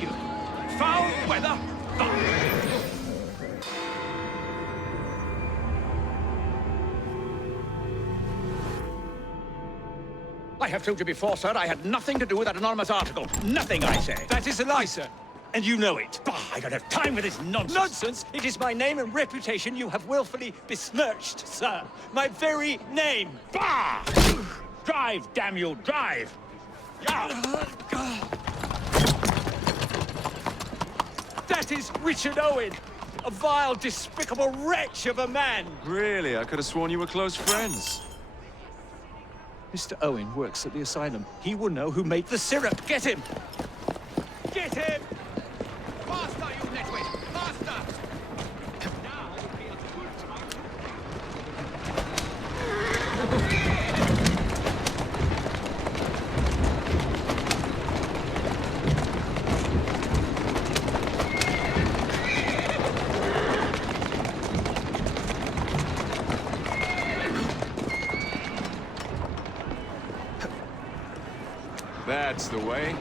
you. Foul weather, I have told you before, sir, I had nothing to do with that anonymous article. Nothing, I say. That is a lie, sir. And you know it. Bah, I don't have time for this nonsense. Nonsense! It is my name and reputation you have willfully besmirched, sir. My very name. Bah! Drive, damn you, drive! That is Richard Owen, a vile, despicable wretch of a man. Really? I could have sworn you were close friends. Mr. Owen works at the asylum. He will know who made the syrup. Get him! Get him! Faster, you netwit! Faster! Now would be a good time. That's the way.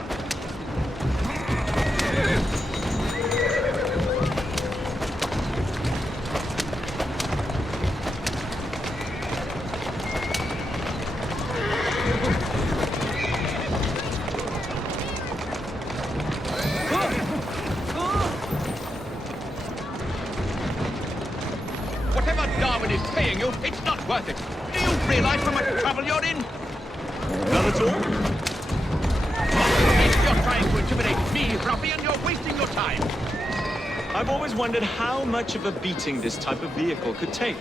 Whatever Darwin is paying you, it's not worth it. Do you realize how much trouble you're in? None at all? If you're trying to intimidate me, ruffian, you're wasting your time. I've always wondered how much of a beating this type of vehicle could take.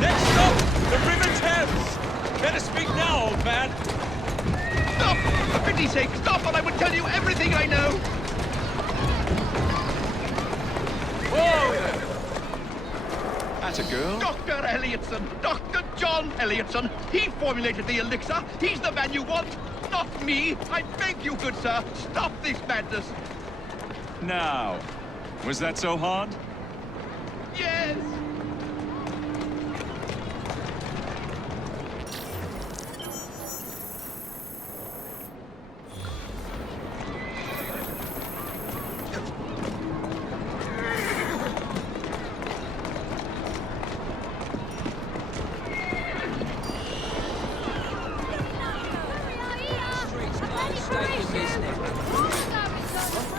Next stop, the River Thames. Better speak now, old man. Stop! For pity's sake, stop, or I would tell you everything I know! Whoa there. That's a girl. Dr. Elliotson! Dr. John Elliotson! He formulated the elixir! He's the man you want! Not me! I beg you, good sir! Stop this madness! Now, was that so hard? Yes!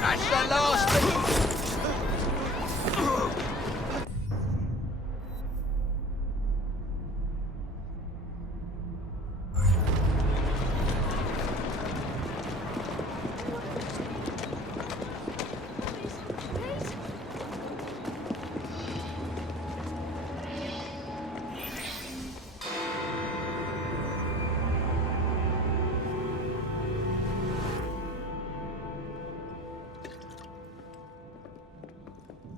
That's the last thing!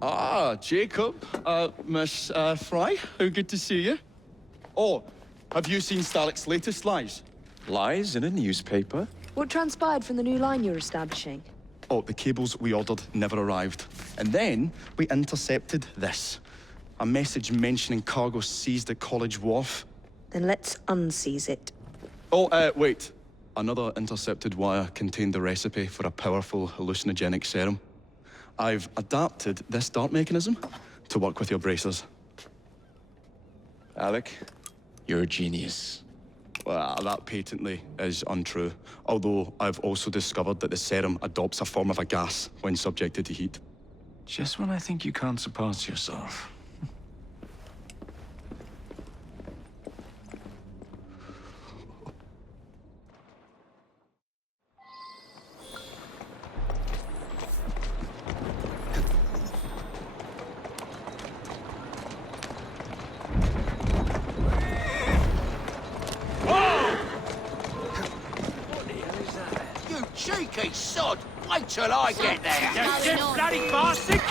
Ah, Jacob. Miss Frye, how good to see you. Oh, have you seen Starlick's latest lies? Lies in a newspaper? What transpired from the new line you're establishing? Oh, the cables we ordered never arrived. And then we intercepted this. A message mentioning cargo seized at College Wharf. Then let's unseize it. Oh, wait. Another intercepted wire contained the recipe for a powerful hallucinogenic serum. I've adapted this dart mechanism to work with your bracers. Alec, you're a genius. Well, that patently is untrue. Although I've also discovered that the serum adopts a form of a gas when subjected to heat. Just when I think you can't surpass yourself. Cheeky sod! Wait till I get there! You bloody bastard!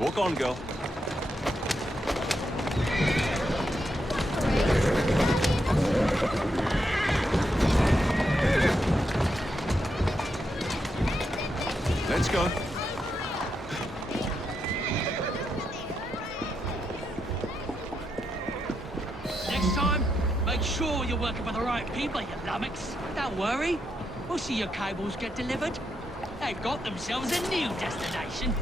Walk on, girl. Let's go. Next time, make sure you're working for the right people, you lummox. Don't worry. We'll see your cables get delivered. They've got themselves a new destination.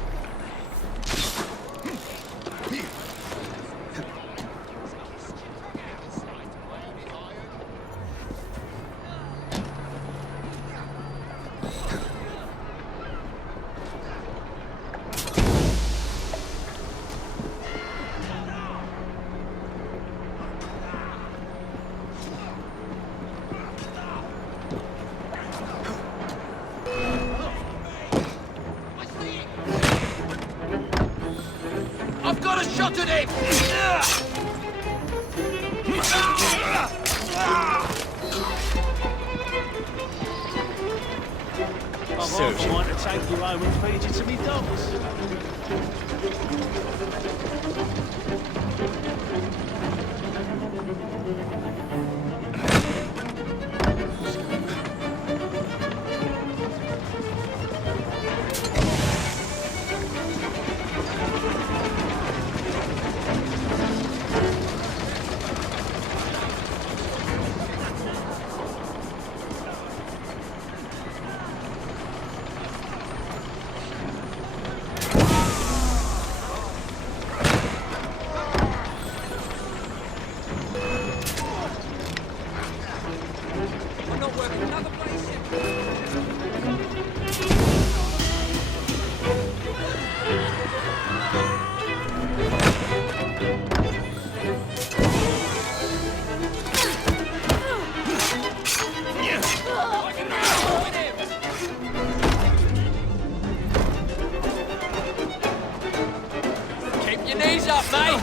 I've got a shot at him! Serves you. Want to take you home and feed you to me dogs. Keep your knees up, mate!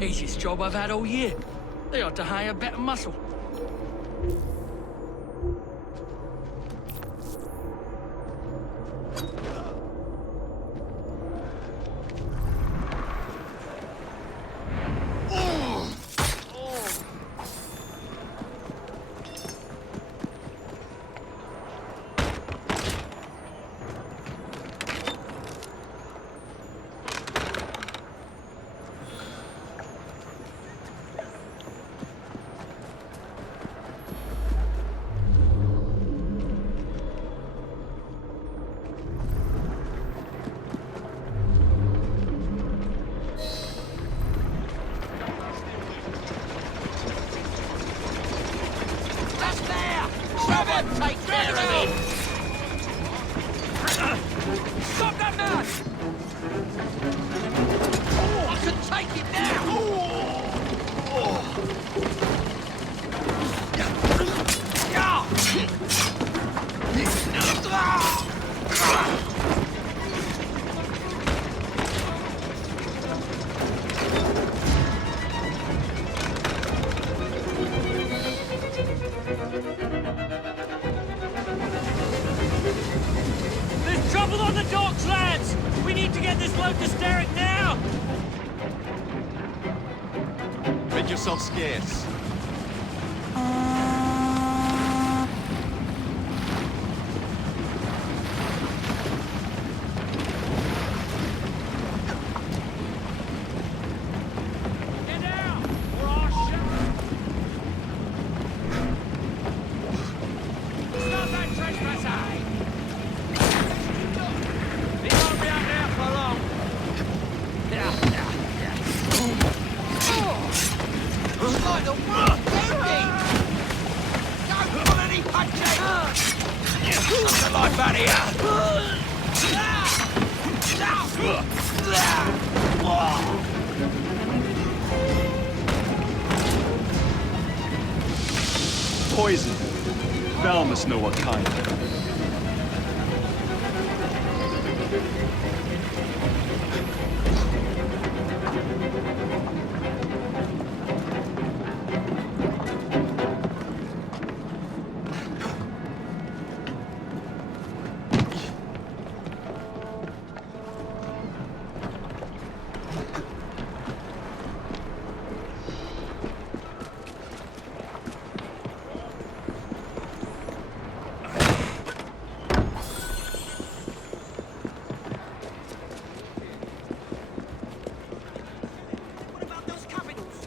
Easiest job I've had all year. They ought to hire better muscle. That's there! Someone take care of him! Stop that man! I can take him now! docks, lads! We need to get this load to Derek now! Make yourself scarce. Get out! Or I'll shoot! Stop that trespasser! He won't be out there for long. It's like the world ending! Don't pull any punches! What's the life out here? Poison. Bell must know what kind. What about those capitals?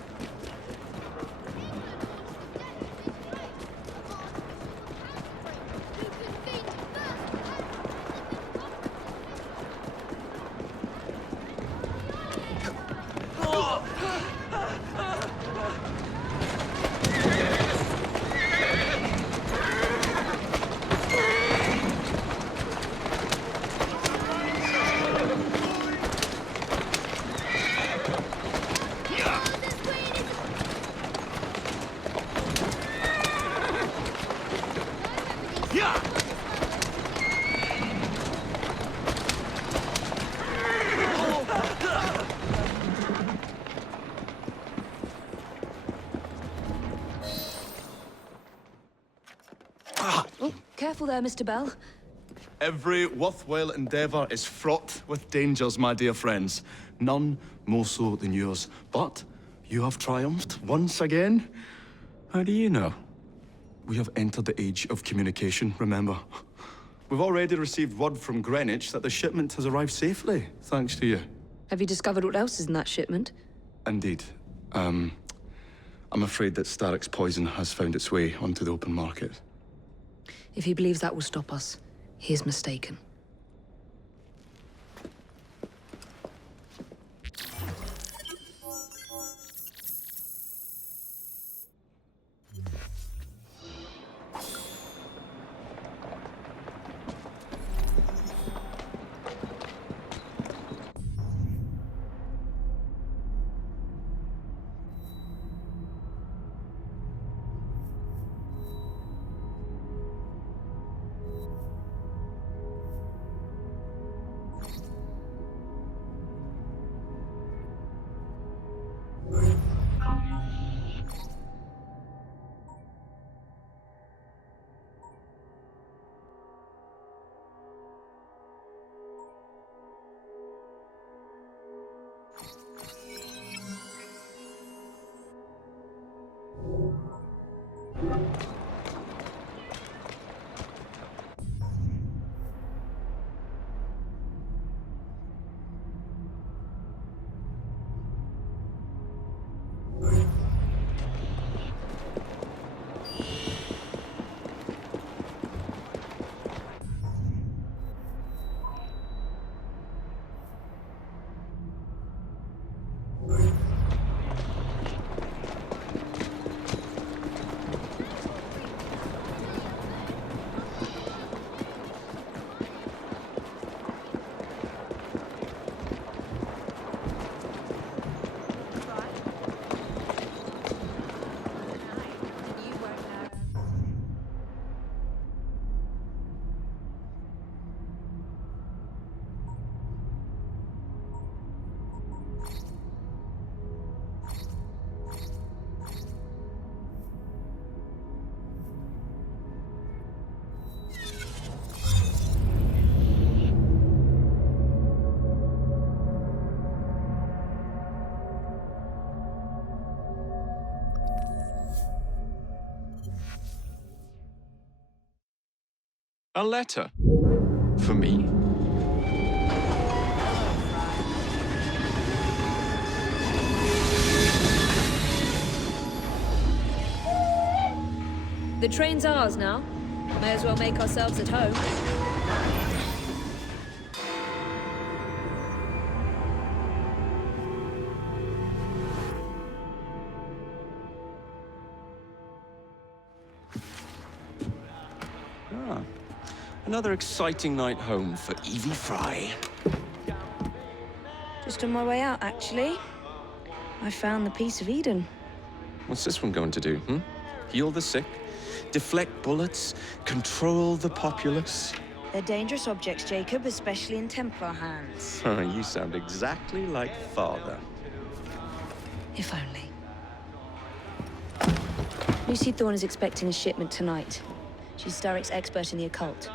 Oh, careful there, Mr. Bell. Every worthwhile endeavour is fraught with dangers, my dear friends. None more so than yours. But you have triumphed once again. How do you know? We have entered the age of communication, remember? We've already received word from Greenwich that the shipment has arrived safely, thanks to you. Have you discovered what else is in that shipment? Indeed. I'm afraid that Starrick's poison has found its way onto the open market. If he believes that will stop us, he is mistaken. A letter? For me? The train's ours now. May as well make ourselves at home. Ah, another exciting night home for Evie Frye. Just on my way out, actually. I found the piece of Eden. What's this one going to do, Heal the sick, deflect bullets, control the populace? They're dangerous objects, Jacob, especially in Templar hands. You sound exactly like Father. If only. Lucy Thorne is expecting a shipment tonight. She's Starrick's expert in the occult.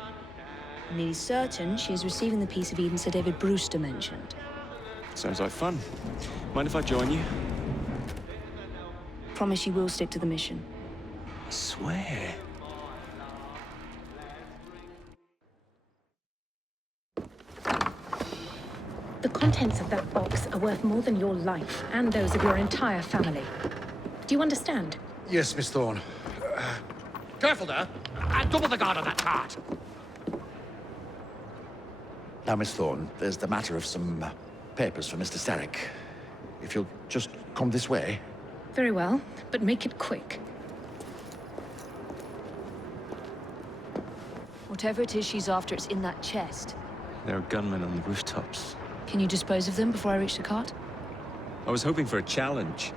I'm nearly certain she is receiving the piece of Eden Sir David Brewster mentioned. Sounds like fun. Mind if I join you? Promise you will stick to the mission. I swear. The contents of that box are worth more than your life and those of your entire family. Do you understand? Yes, Miss Thorne. Careful there, and double the guard on that cart. Now, Miss Thorne, there's the matter of some papers for Mr. Starrick. If you'll just come this way. Very well, but make it quick. Whatever it is she's after, it's in that chest. There are gunmen on the rooftops. Can you dispose of them before I reach the cart? I was hoping for a challenge.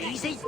Easy.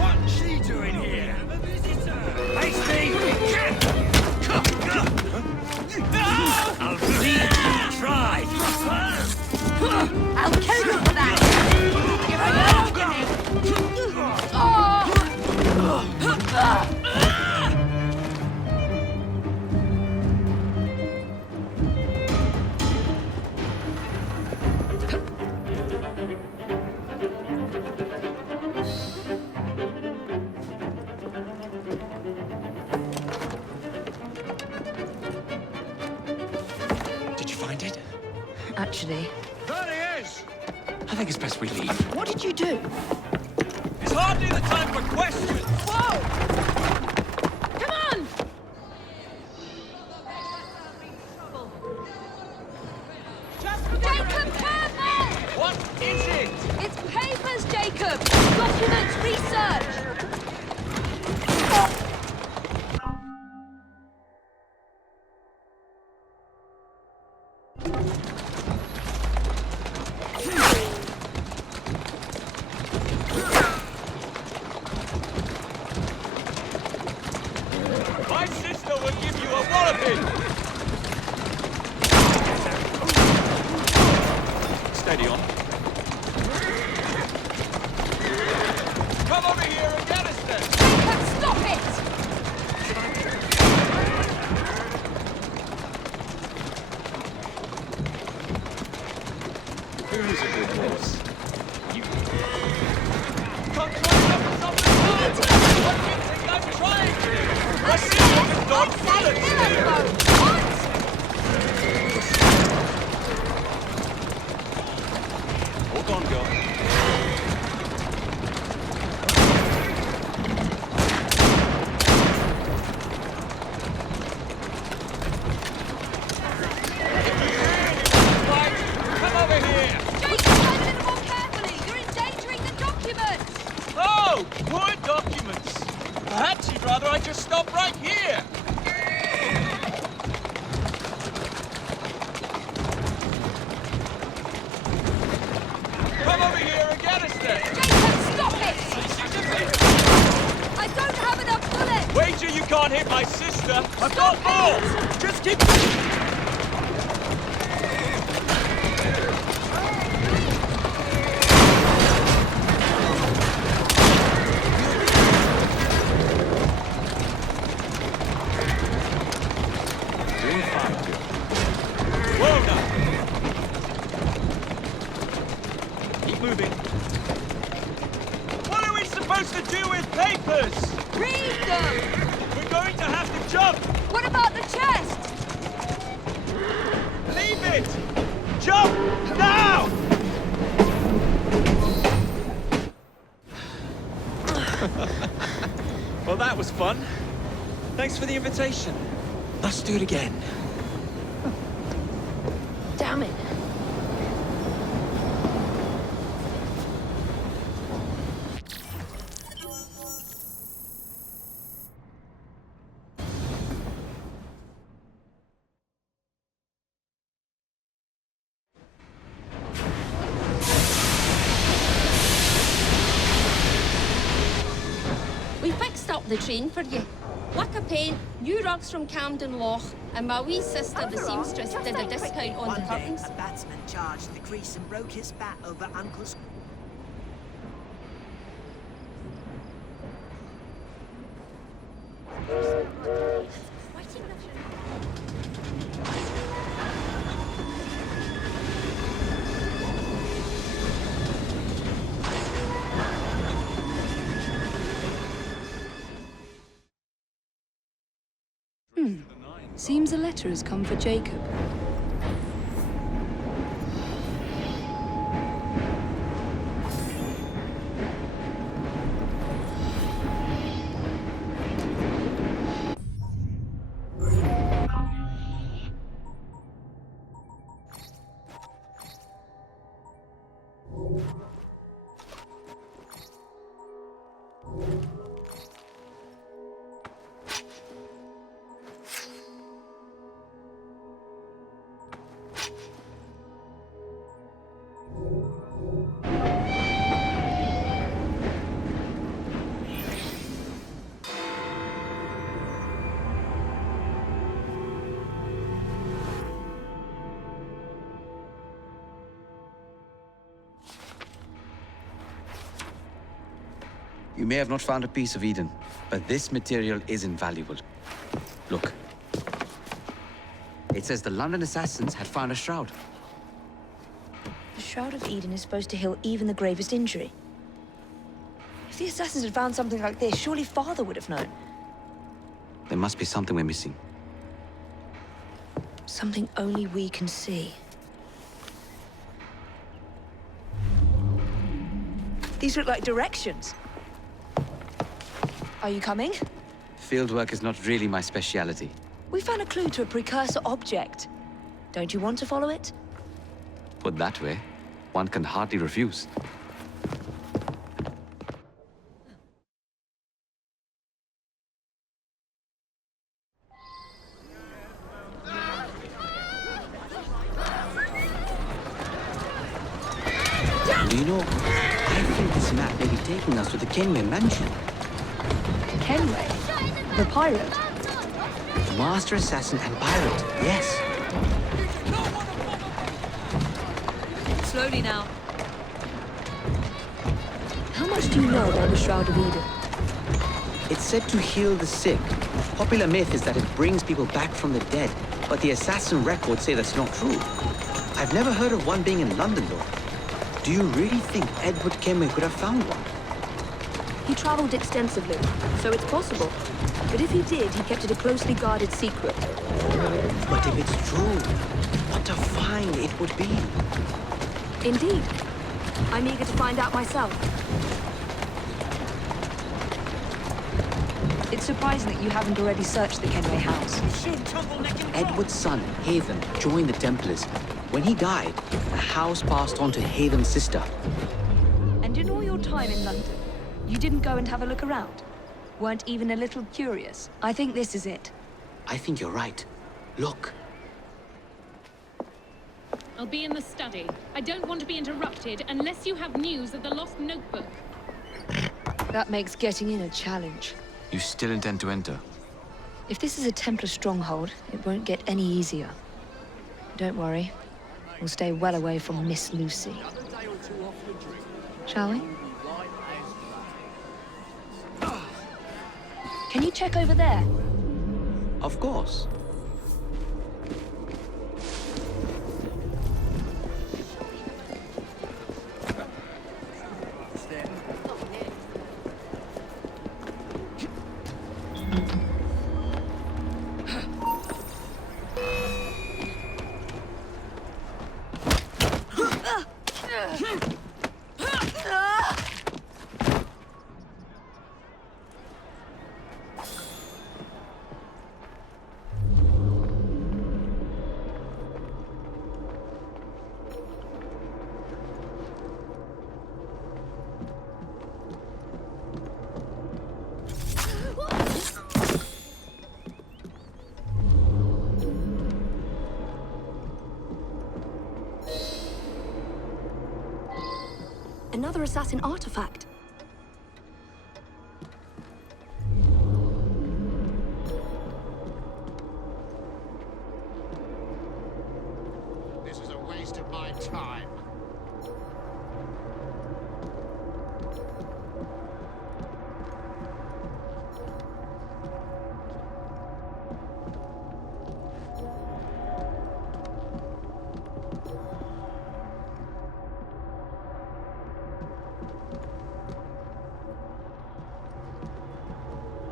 What's she doing here? A visitor. Hasty. I'll see you try. I'll kill you for that! Give her no agony! Did you find it? Actually, There he is. I think it's best we leave. what did you do? It's hardly the time for questions. Whoa! Come on! Jacob, careful! What is it? It's papers, Jacob! Documents, research! My sister will give you a walloping. Steady on. Come over here and get us then. Jacob, stop it! Who's a good horse? Come join up with something fun. What do you think I'm trying to do? I see you can dodge bullets. Hold on, girl. Come over here. Jacob, drive a little more carefully! You're endangering the documents! Oh, more documents. Perhaps you'd rather I just stop right here. Come over here and get us then. Jacob, stop it! I don't have enough bullets! Wager you can't hit my sister. I've got more. Just keep. Doing fine, girl. Whoa now. Keep moving. What are we supposed to do with papers? Read them! We're going to have to jump! What about the chest? Leave it! Jump! Now! Well, that was fun. Thanks for the invitation. Let's do it again. Damn it. We fixed up the train for you. Lick of paint, new rugs from Camden Loch, and my wee sister, the seamstress, did a discount on the curtains. A batsman charged the crease and broke his bat over Uncle's. Seems a letter has come for Jacob. You may have not found a piece of Eden, but this material is invaluable. Look. It says the London assassins had found a shroud. The Shroud of Eden is supposed to heal even the gravest injury. If the assassins had found something like this, surely Father would have known. There must be something we're missing. Something only we can see. These look like directions. Are you coming? Fieldwork is not really my speciality. We found a clue to a precursor object. Don't you want to follow it? Put that way, one can hardly refuse. Do you know, I think this map may be taking us to the Kenway mansion. Kenway? The pirate? Master assassin and pirate, yes. Slowly now. How much do you know about the Shroud of Eden? It's said to heal the sick. Popular myth is that it brings people back from the dead, but the assassin records say that's not true. I've never heard of one being in London, though. Do you really think Edward Kenway could have found one? He traveled extensively, so it's possible. But if he did, he kept it a closely guarded secret. But if it's true, what a find it would be. Indeed. I'm eager to find out myself. It's surprising that you haven't already searched the Kenway house. Edward's son, Haven, joined the Templars. When he died, the house passed on to Haven's sister. And in all your time in London, you didn't go and have a look around? Weren't even a little curious? I think this is it. I think you're right. Look. I'll be in the study. I don't want to be interrupted unless you have news of the lost notebook. That makes getting in a challenge. You still intend to enter? If this is a Templar stronghold, it won't get any easier. Don't worry. We'll stay well away from Miss Lucy. Shall we? Can you check over there? Of course. another assassin artifact. This is a waste of my time.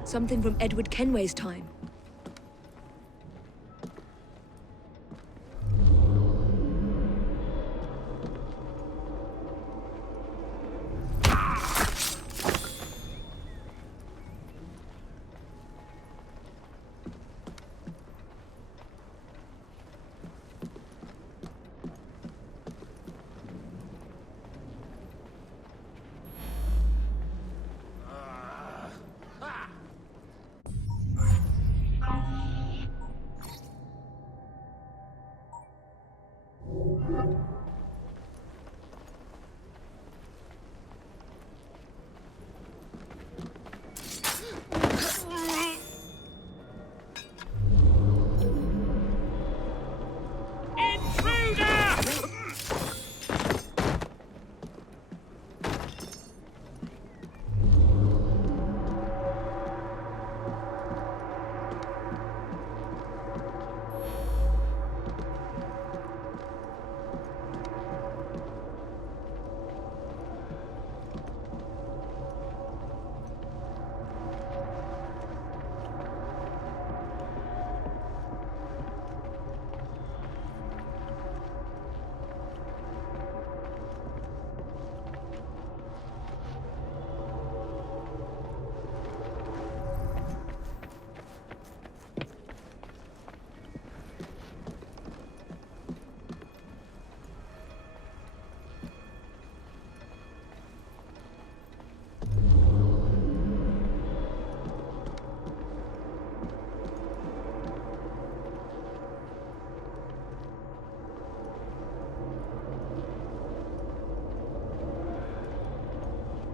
Something from Edward Kenway's time.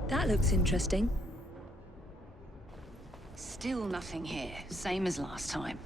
That looks interesting. Still nothing here. Same as last time.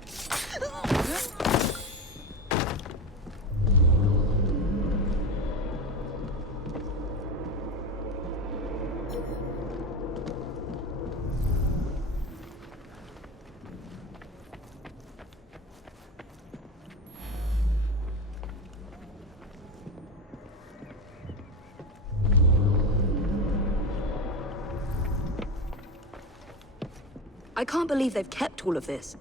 I can't believe they've kept all of this.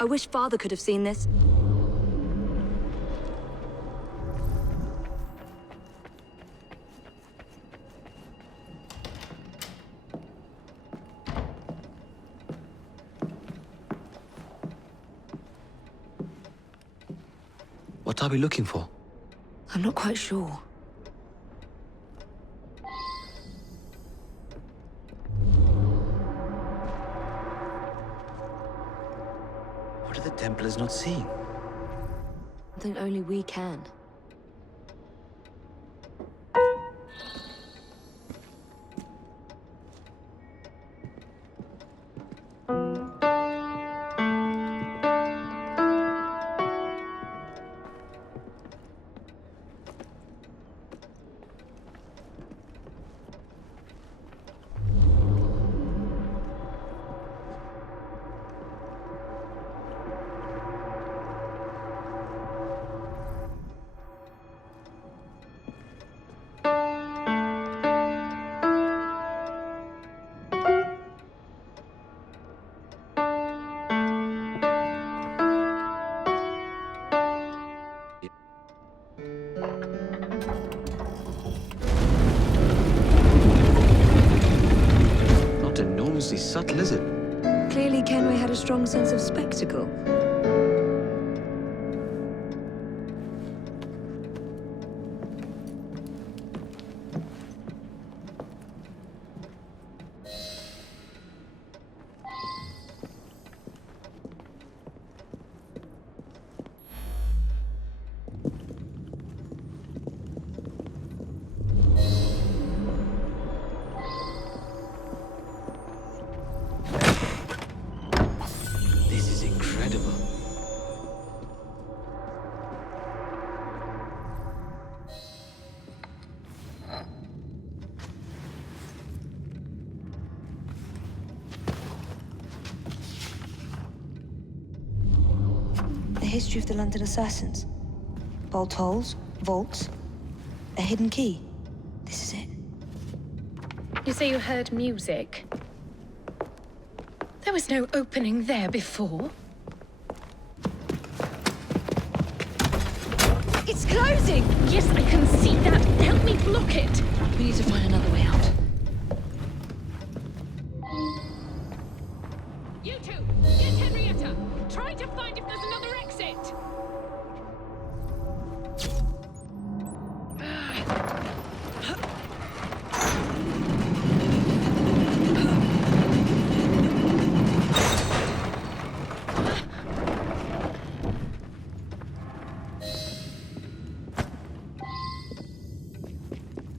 I wish Father could have seen this. What are we looking for? I'm not quite sure. What are the Templars not seeing? I think only we can. Not enormously subtle, is it? Clearly Kenway had a strong sense of spectacle. history of the London assassins. Bolt holes, vaults, a hidden key. This is it. You say you heard music? There was no opening there before. It's closing! Yes, I can see that. Help me block it. We need to find another way out. You two, get Henrietta. Try to find if there's another exit.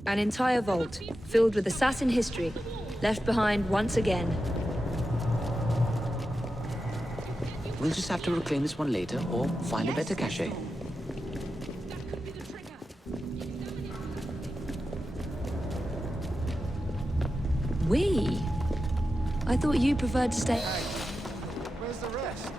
An entire vault, filled with assassin history, left behind once again. We'll just have to reclaim this one later, or find a better cache. We? I thought you preferred to stay... Where's the rest?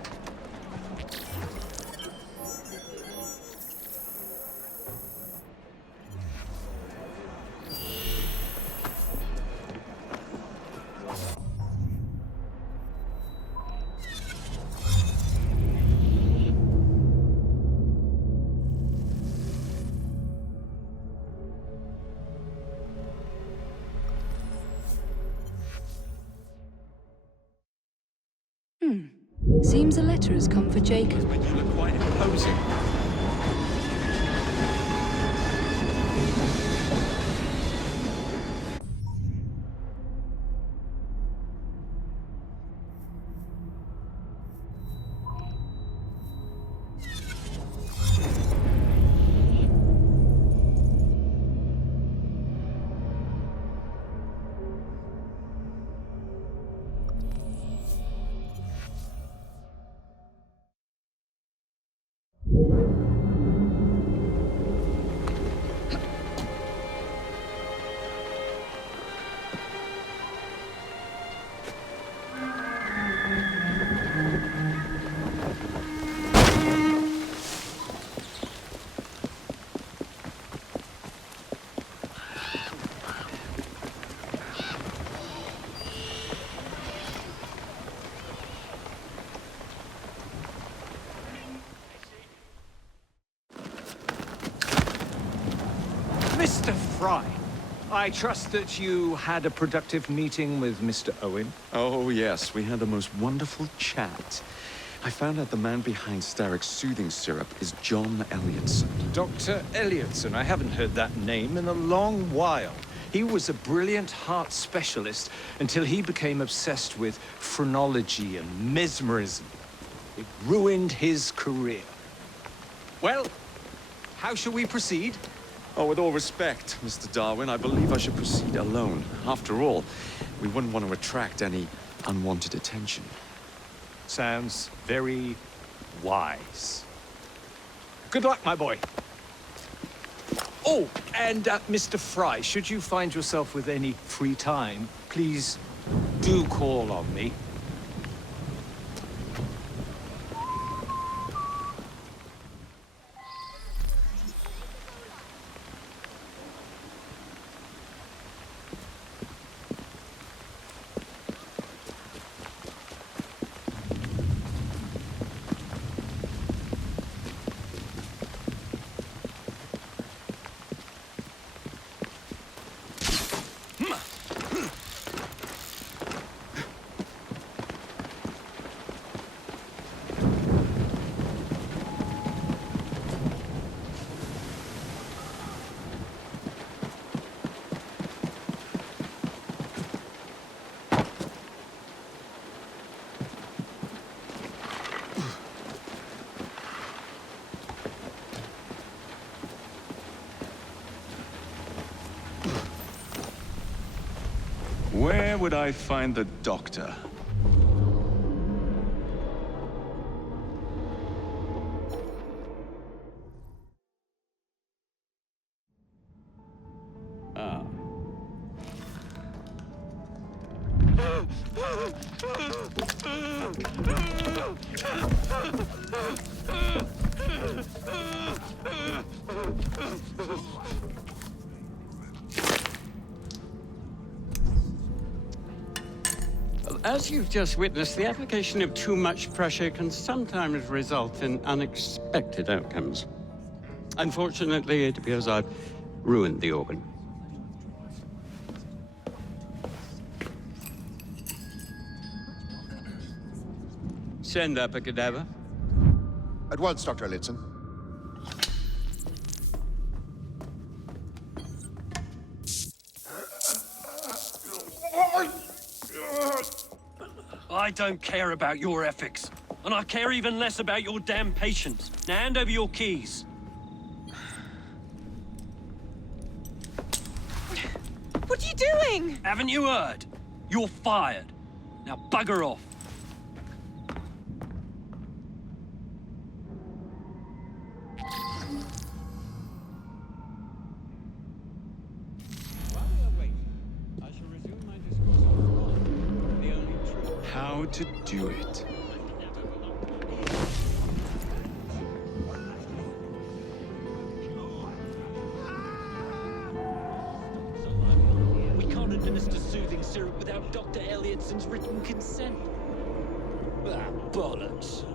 Seems a letter has come for Jacob. But you look quite imposing. Mr. Frye, I trust that you had a productive meeting with Mr. Owen. Oh, yes, we had the most wonderful chat. I found out the man behind Starrick's soothing syrup is John Elliotson. Dr. Elliotson, I haven't heard that name in a long while. He was a brilliant heart specialist until he became obsessed with phrenology and mesmerism. It ruined his career. Well, how shall we proceed? Oh, with all respect, Mr. Darwin, I believe I should proceed alone. After all, we wouldn't want to attract any unwanted attention. Sounds very wise. Good luck, my boy. Oh, and Mr. Frye, should you find yourself with any free time, please do call on me. Where would I find the doctor? Ah. As you've just witnessed, the application of too much pressure can sometimes result in unexpected outcomes. Unfortunately, it appears I've ruined the organ. Send up a cadaver. At once, Dr. Elliotson. I don't care about your ethics, and I care even less about your damn patience. Now hand over your keys. What are you doing? Haven't you heard? You're fired. Now bugger off. How to do it. We can't administer soothing syrup without Dr. Elliotson's written consent. Ah, bollocks.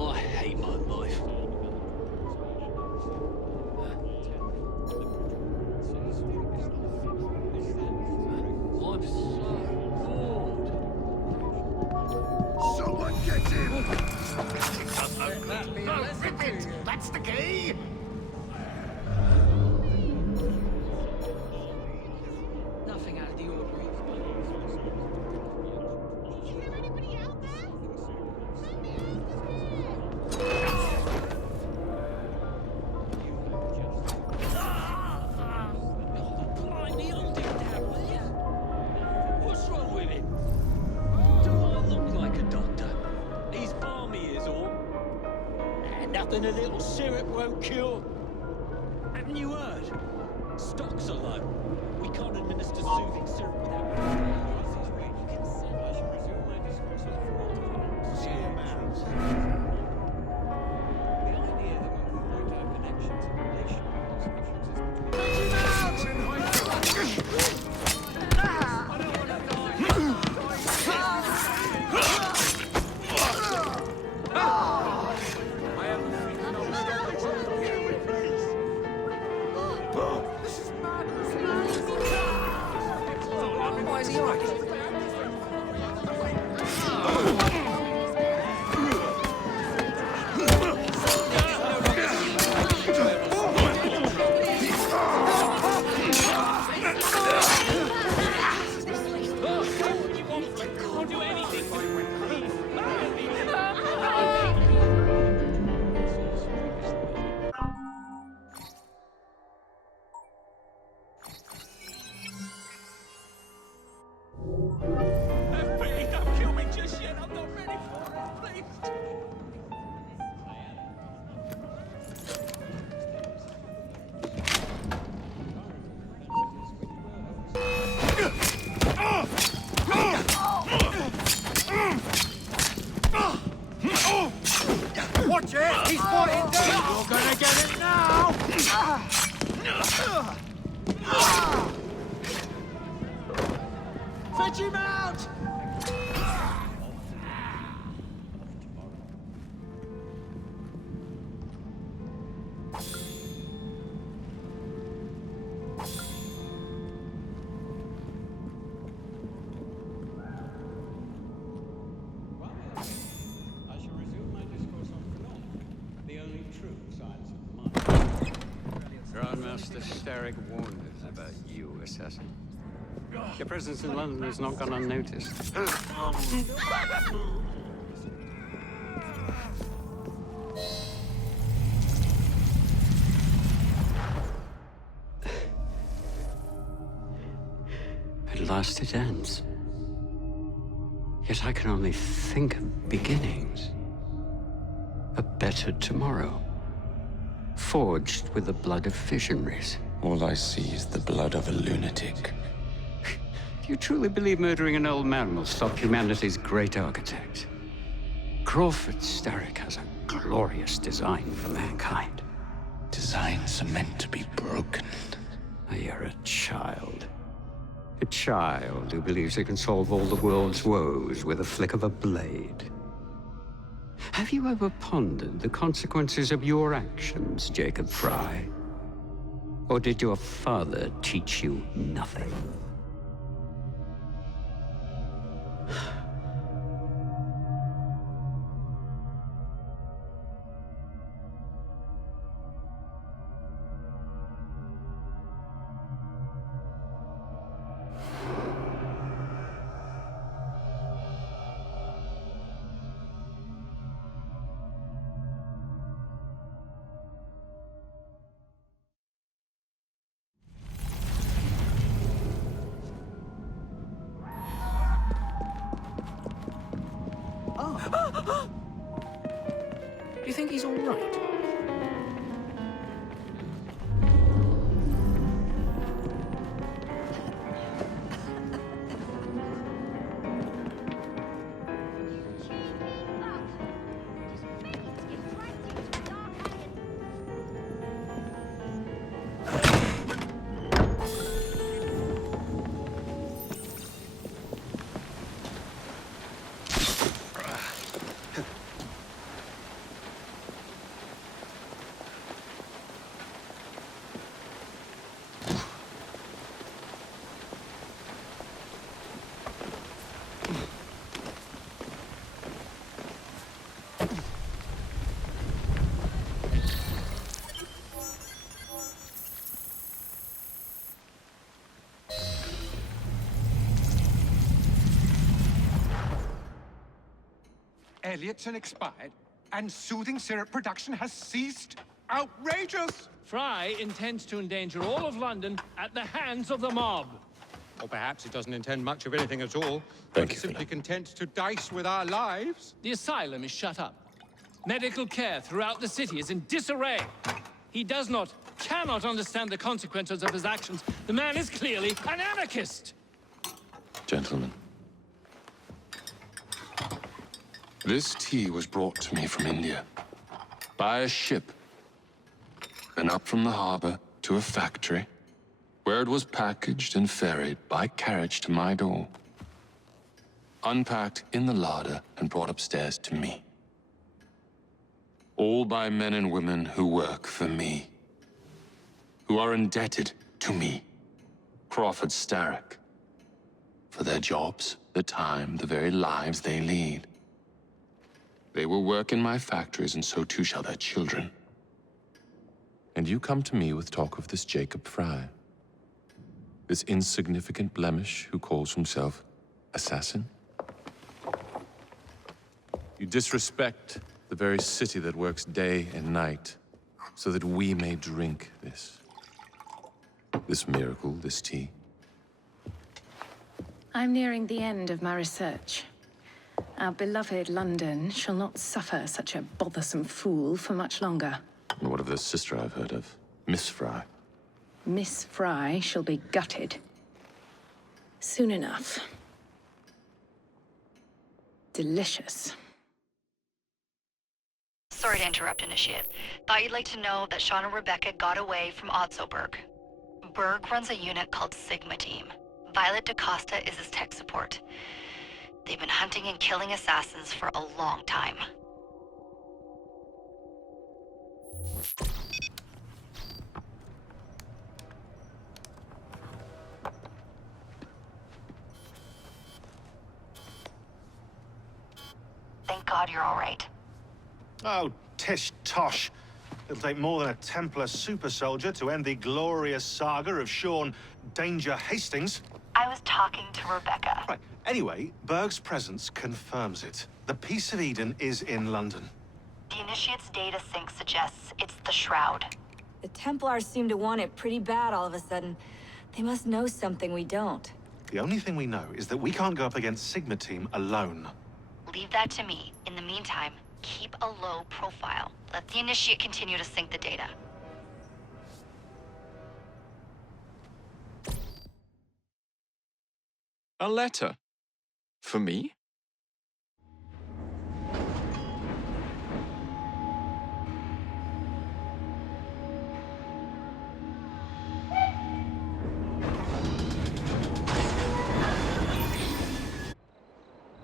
I hate my life. I'm so bored. Someone get him! No, rip it! That's the key! Nothing out of the ordinary. Blimey, hold him down, will ya? What's wrong with him? Do I look like a doctor? He's balmy is all. And nothing a little syrup won't cure. Haven't you heard? Stocks are low. We can't administer soothing syrup without Dr. written consent. I shall resume my discourse as for see you, man. The idea that we can point out connections and Why is he hiding? Don't kill me just yet. I'm not ready for it, please. Watch it! He's fought it down! You're gonna get it now! Fetch him out! I shall resume my discourse on phenomena, the only true science of the mind. Grandmaster Starrick warned us about you, assassin. Your presence in London has not gone unnoticed. ends. Yet I can only think of beginnings. A better tomorrow, forged with the blood of visionaries. All I see is the blood of a lunatic. Do you truly believe murdering an old man will stop humanity's great architect? Crawford Starrick has a glorious design for mankind. Designs are meant to be broken. You're a child. A child who believes he can solve all the world's woes with a flick of a blade. Have you ever pondered the consequences of your actions, Jacob Frye? Or did your father teach you nothing? Do you think he's all right? Elliotson expired, and soothing syrup production has ceased? Outrageous! Frye intends to endanger all of London at the hands of the mob. Or perhaps he doesn't intend much of anything at all. Thank but you, simply content to dice with our lives. The asylum is shut up. Medical care throughout the city is in disarray. He cannot understand the consequences of his actions. The man is clearly an anarchist! Gentlemen. This tea was brought to me from India. By a ship. Then up from the harbor to a factory, where it was packaged and ferried by carriage to my door. Unpacked in the larder and brought upstairs to me. All by men and women who work for me. Who are indebted to me, Crawford Starrick, for their jobs, the time, the very lives they lead. They will work in my factories, and so too shall their children. And you come to me with talk of this Jacob Frye. This insignificant blemish who calls himself assassin? You disrespect the very city that works day and night so that we may drink this miracle, this tea. I'm nearing the end of my research. Our beloved London shall not suffer such a bothersome fool for much longer. And what of the sister I've heard of, Miss Frye? Miss Frye shall be gutted. Soon enough. Delicious. Sorry to interrupt, Initiate. Thought you'd like to know that Sean and Rebecca got away from Otzoberg. Berg runs a unit called Sigma Team. Violet DaCosta is his tech support. They've been hunting and killing assassins for a long time. Thank God you're all right. Oh, tish tosh. It'll take more than a Templar super soldier to end the glorious saga of Sean Danger Hastings. I was talking to Rebecca. Right. Anyway, Berg's presence confirms it. The Peace of Eden is in London. The Initiate's data sync suggests it's the Shroud. The Templars seem to want it pretty bad all of a sudden. They must know something we don't. The only thing we know is that we can't go up against Sigma Team alone. Leave that to me. In the meantime, keep a low profile. Let the Initiate continue to sync the data. A letter? For me?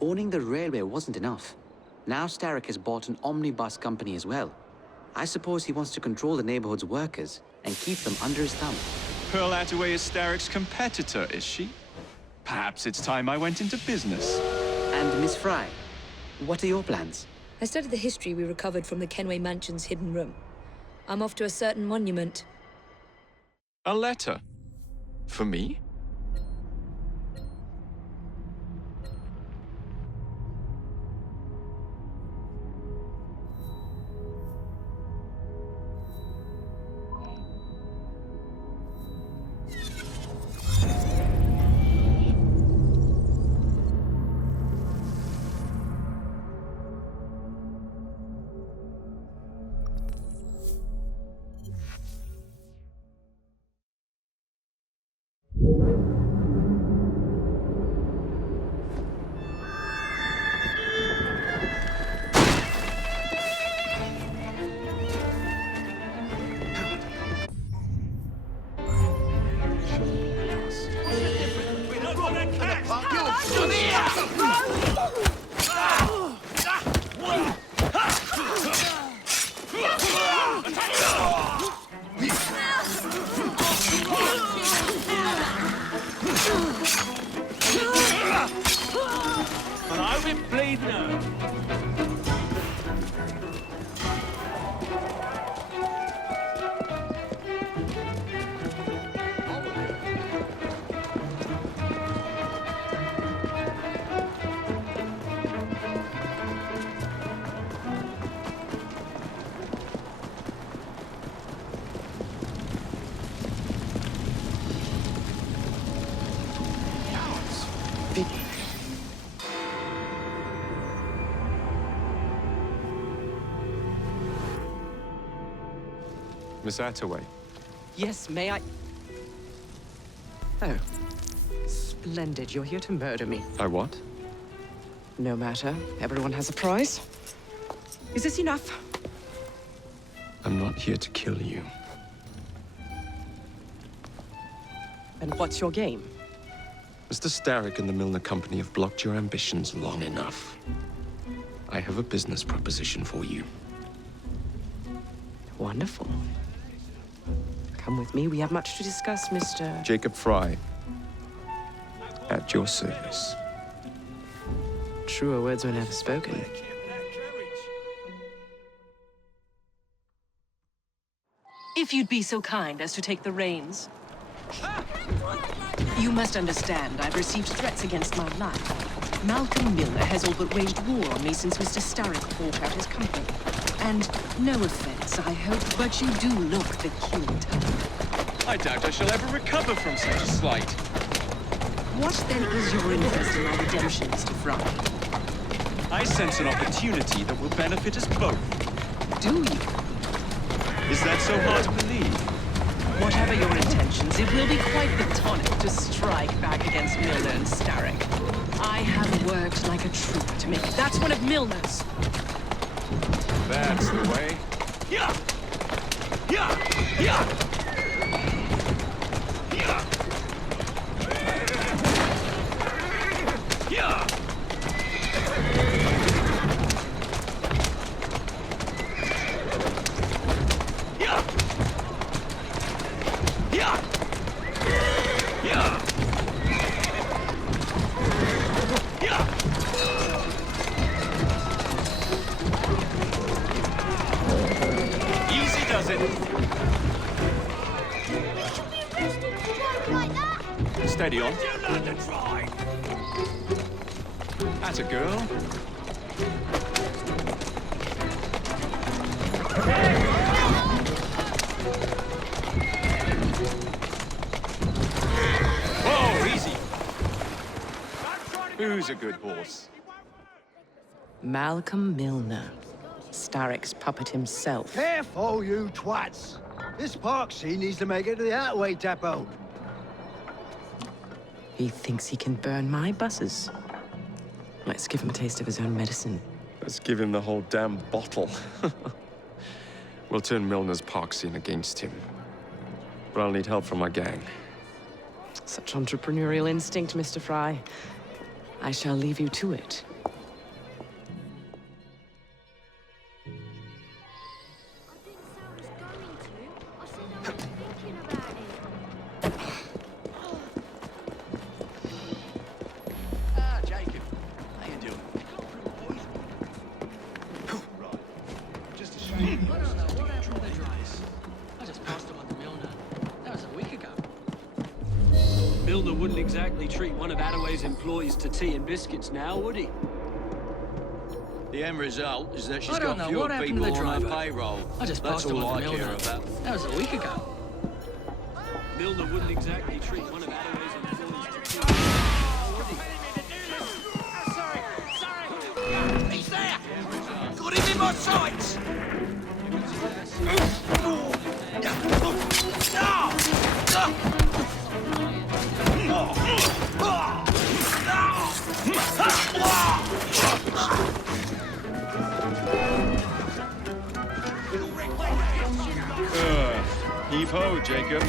Owning the railway wasn't enough. Now Starrick has bought an omnibus company as well. I suppose he wants to control the neighborhood's workers and keep them under his thumb. Pearl Attaway is Starrick's competitor, is she? Perhaps it's time I went into business. And Miss Frye, what are your plans? I studied the history we recovered from the Kenway Mansion's hidden room. I'm off to a certain monument. A letter? For me? And I will bleed now. Miss Attaway. Yes, may I? Oh. Splendid. You're here to murder me. I what? No matter. Everyone has a price. Is this enough? I'm not here to kill you. And what's your game? Mr. Starrick and the Milner Company have blocked your ambitions long enough. I have a business proposition for you. Wonderful. Come with me. We have much to discuss, Mr. Jacob Frye. At your service. Truer words were never spoken. If you'd be so kind as to take the reins. You must understand, I've received threats against my life. Malcolm Milner has all but waged war on me since Mr. Starrick bought out his company. And no offense, I hope, but you do look the killing type. I doubt I shall ever recover from such a slight. What then is your interest in my redemption, Mr. Frye? I sense an opportunity that will benefit us both. Do you? Is that so hard to believe? Whatever your intentions, it will be quite the tonic to strike back against Milner and Starrick. I have worked like a trooper to make it. That's one of Milner's. That's the way. Yeah! Yeah! Yeah! Yeah! Yeah! Steady on. That's a girl. Whoa, easy. Who's a good horse? Malcolm Milner, Starrick's puppet himself. Careful, you twats! This park scene needs to make it to the Attaway depot. He thinks he can burn my buses. Let's give him a taste of his own medicine. Let's give him the whole damn bottle. We'll turn Milner's park scene against him. But I'll need help from my gang. Such entrepreneurial instinct, Mr. Frye. I shall leave you to it. Ah, Jacob. How you doing? Right. Just a shame. I don't know what happened to the dryers. I just passed them on to Milner. That was a week ago. Milner wouldn't exactly treat one of Attaway's employees to tea and biscuits now, would he? The end result is that she's I don't got know fewer what happened to people the on her driver. payroll. I just That's passed them all on I to care Milner. about. That was a week ago. Milner wouldn't exactly treat one of Attaway's employees to tea and biscuits. He's there! Got him in my sights! Heave ho, Jacob.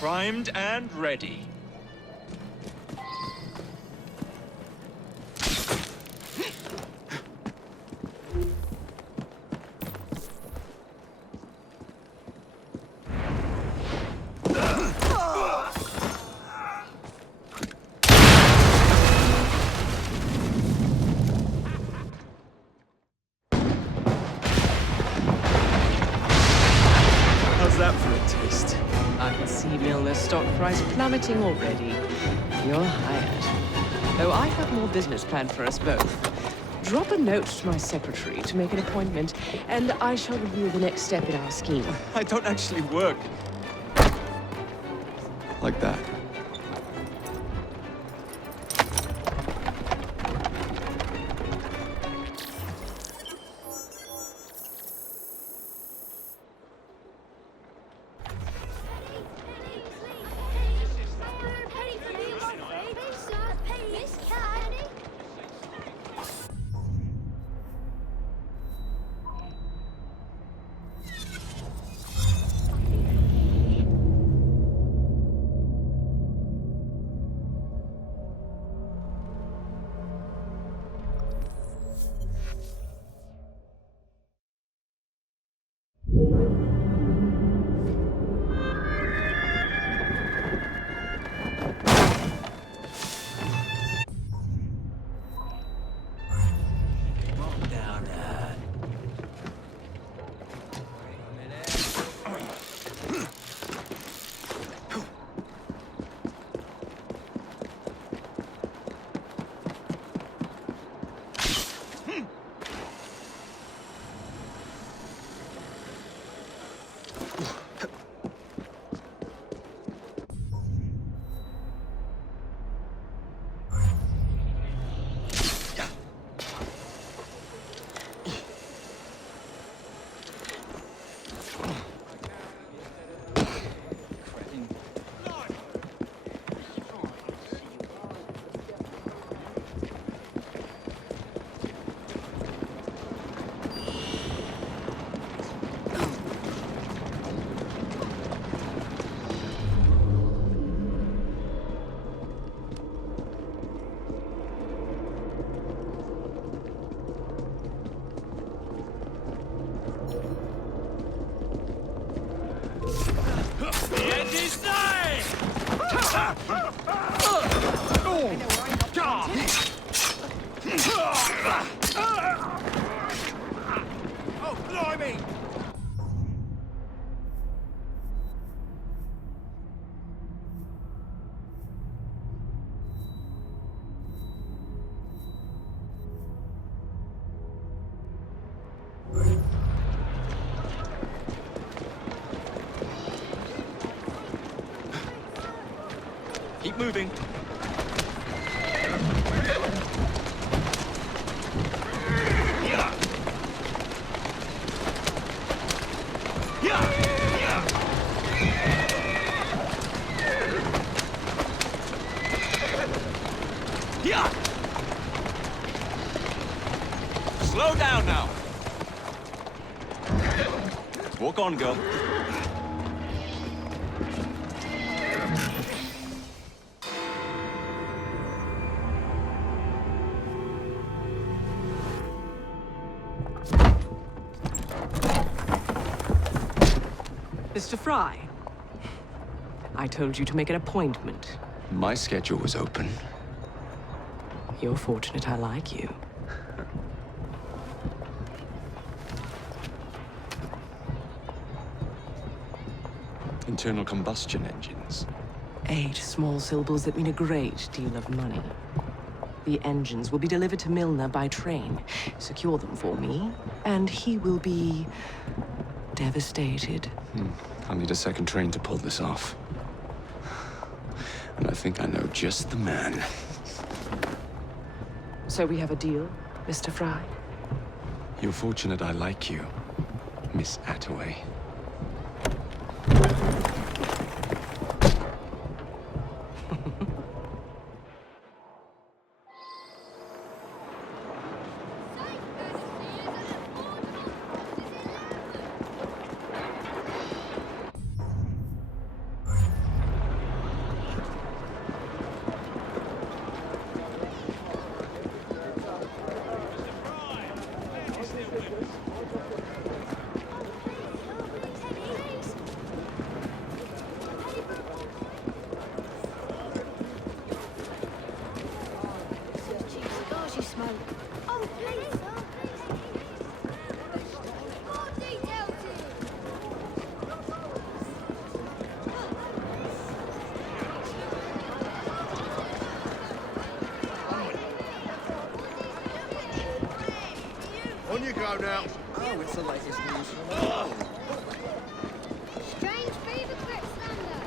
Primed and ready. How's that for a taste? I can see Milner's stock price plummeting already. You're hired. Though I have more business planned for us both. Drop a note to my secretary to make an appointment, and I shall review the next step in our scheme. I don't actually work like that. me! Keep moving. Slow down now. Walk on, girl. Mr. Frye, I told you to make an appointment. My schedule was open. You're fortunate I like you. Internal combustion engines. 8 small syllables that mean a great deal of money. The engines will be delivered to Milner by train. Secure them for me, and he will be devastated. I'll need a second train to pull this off. And I think I know just the man. So we have a deal, Mr. Frye? You're fortunate I like you, Miss Attaway. On you go now. Oh, it's the latest news from Strange fever grip standard.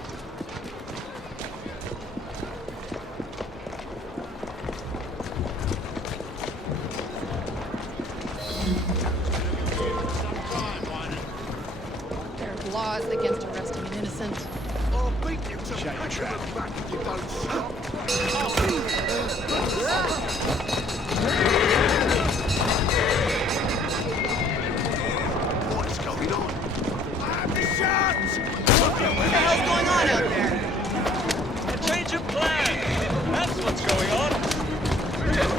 There are laws against arresting an innocent. I'll beat you to back if you don't stop. What's going on? I'm the shots! What the hell's going on out there? A change of plan! That's what's going on!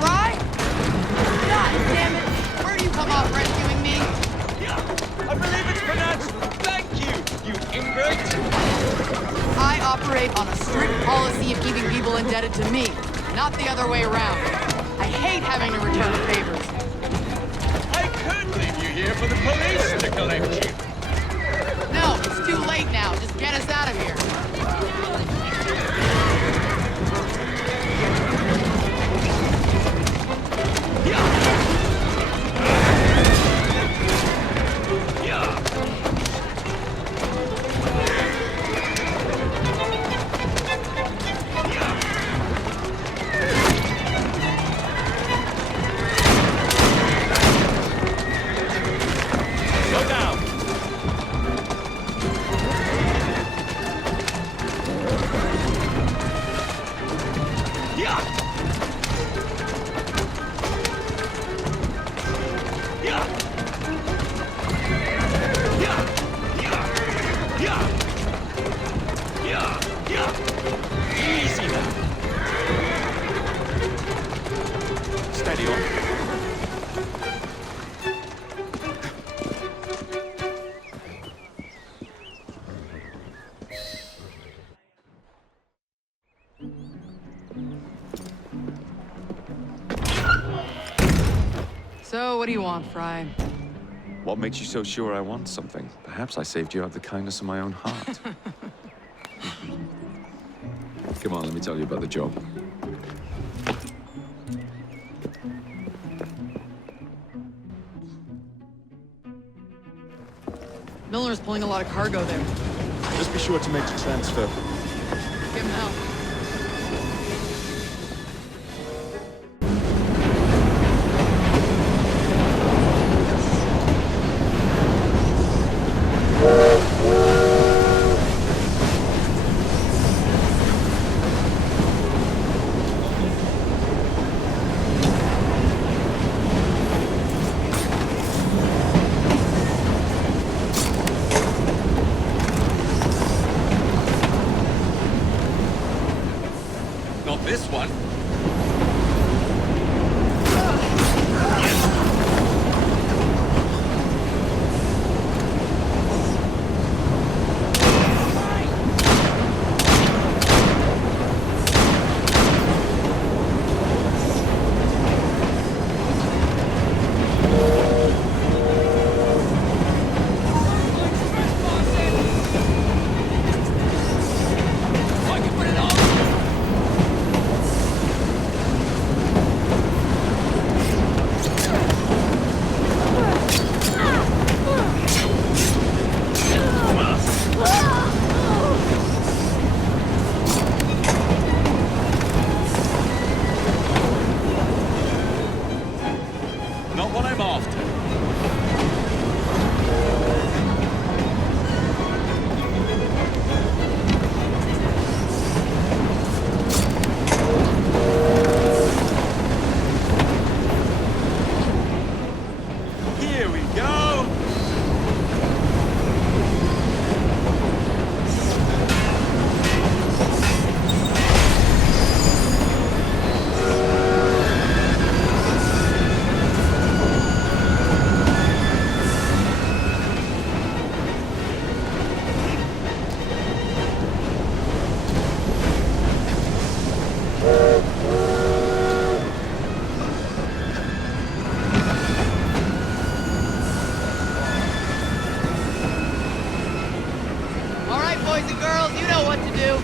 Frye? God damn it! Where do you come off rescuing me? I believe it's pronounced thank you, you ingrate! I operate on a strict policy of keeping people indebted to me, not the other way around. I hate having to return favors. I could leave you here for the police to collect you. No, it's too late now. Just get us out of here. Slow down. Easy now. Steady on. So, what do you want, Frye? What makes you so sure I want something? Perhaps I saved you out of the kindness of my own heart. Come on, let me tell you about the job. Milner's pulling a lot of cargo there. Just be sure to make the transfer. Give him help. Not this one. Not what I'm after. Here we go! All right, boys and girls, you know what to do.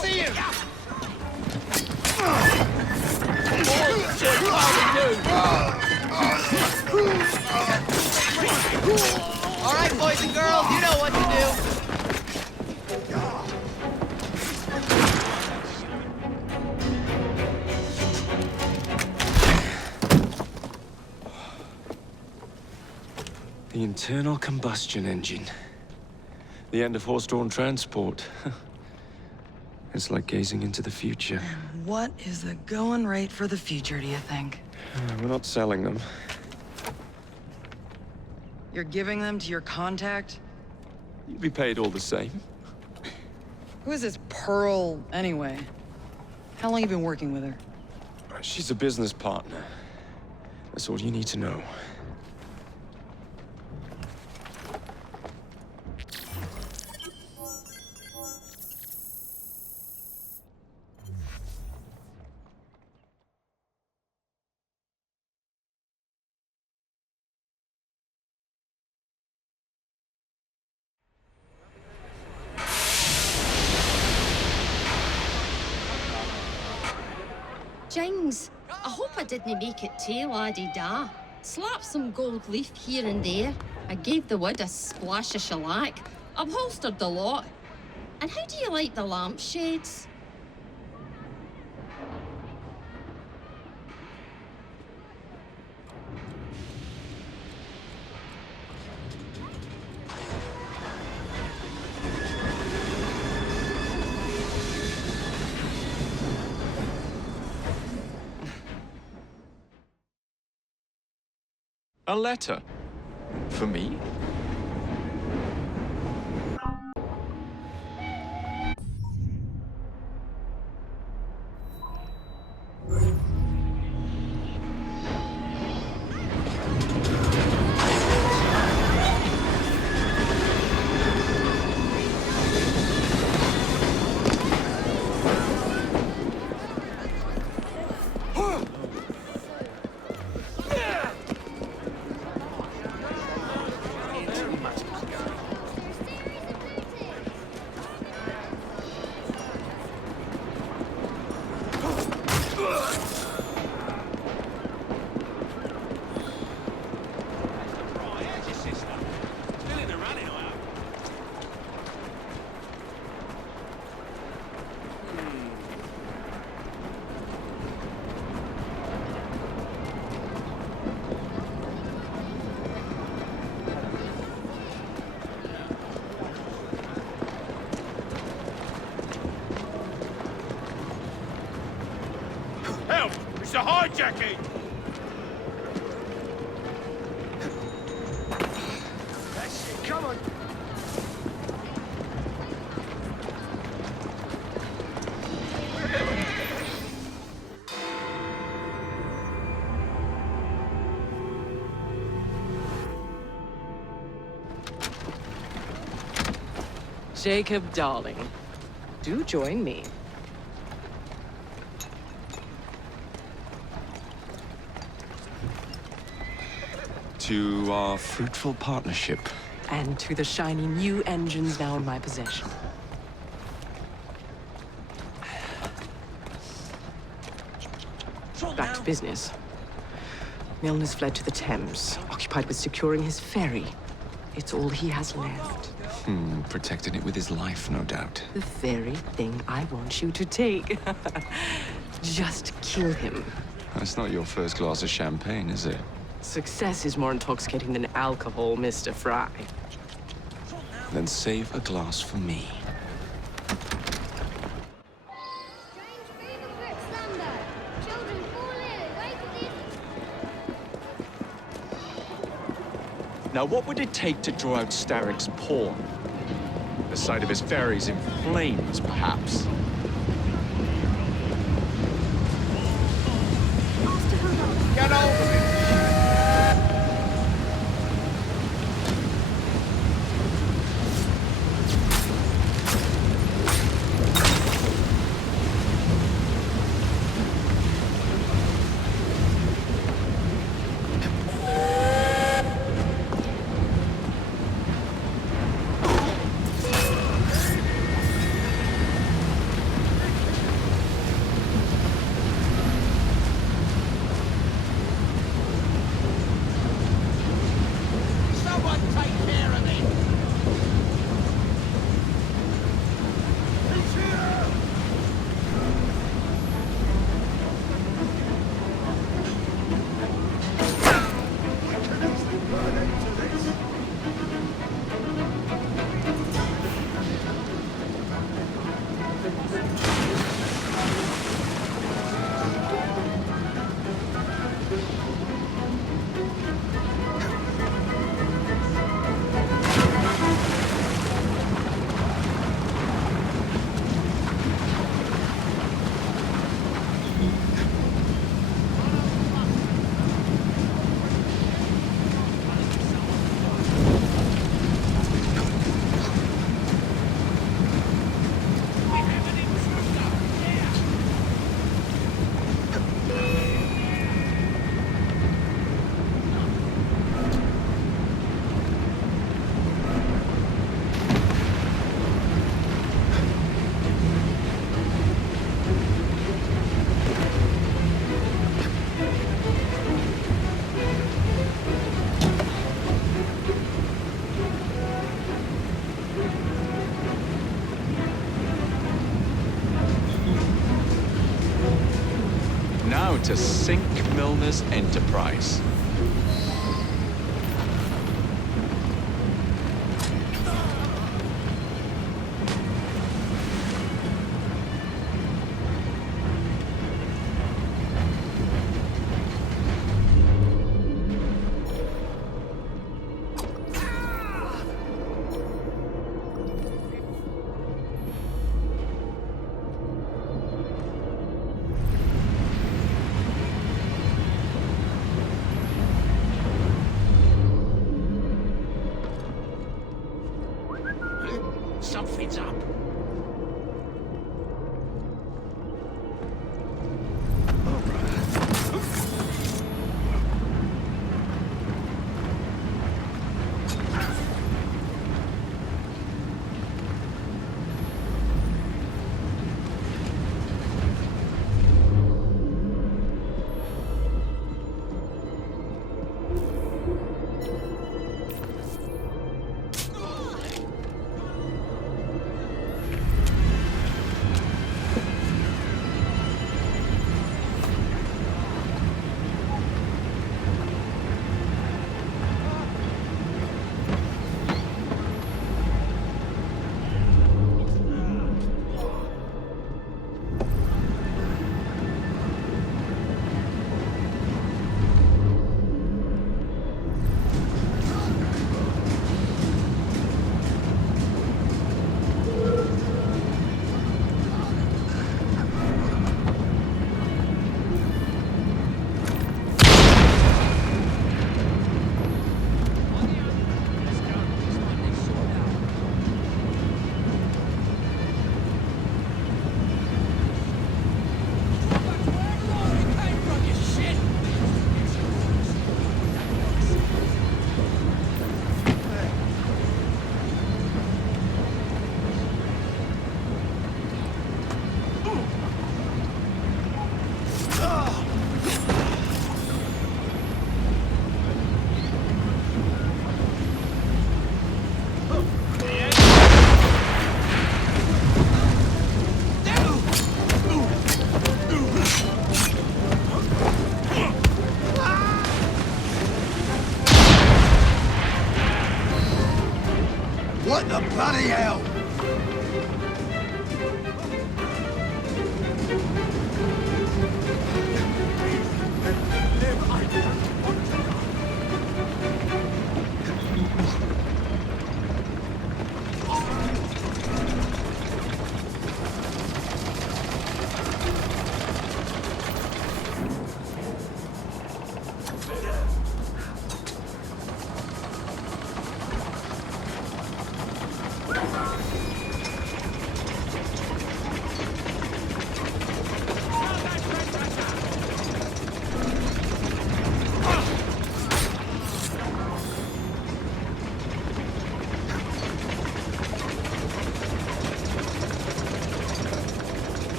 See you! All right, boys and girls, you know what to do. The internal combustion engine. The end of horse-drawn transport. It's like gazing into the future. What is the going rate for the future, do you think? We're not selling them. You're giving them to your contact? You'd be paid all the same. Who is this Pearl, anyway? How long you been working with her? She's a business partner. That's all you need to know. Jings, I hope I didn't make it too, laddie-da. Slap some gold leaf here and there. I gave the wood a splash of shellac. Upholstered the lot. And how do you like the lampshades? A letter? For me? It's a hijacking! That's it, come on. Jacob, darling, do join me. To our fruitful partnership. And to the shiny new engines now in my possession. Back to business. Milner's fled to the Thames, occupied with securing his ferry. It's all he has left. Protected it with his life, no doubt. The very thing I want you to take. Just kill him. That's not your first glass of champagne, is it? Success is more intoxicating than alcohol, Mr. Frye. Then save a glass for me. Now, what would it take to draw out Starrick's pawn? The sight of his ferries in flames, perhaps. Get over it! Someone take care of it! He's here! Now to sink Milner's enterprise. Something's up.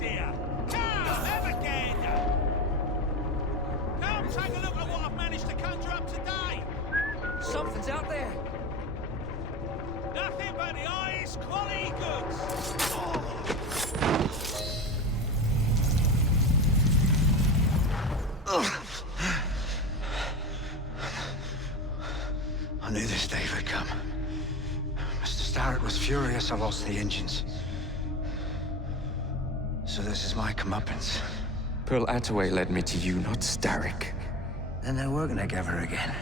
Here! Come, have a gander! Come, take a look at what I've managed to conjure up today! Something's out there. Nothing but the highest quality goods! I knew this day would come. Mr. Starrett was furious I lost the engines. So this is my comeuppance. Pearl Attaway led me to you, not Starrick. Then they're working together again.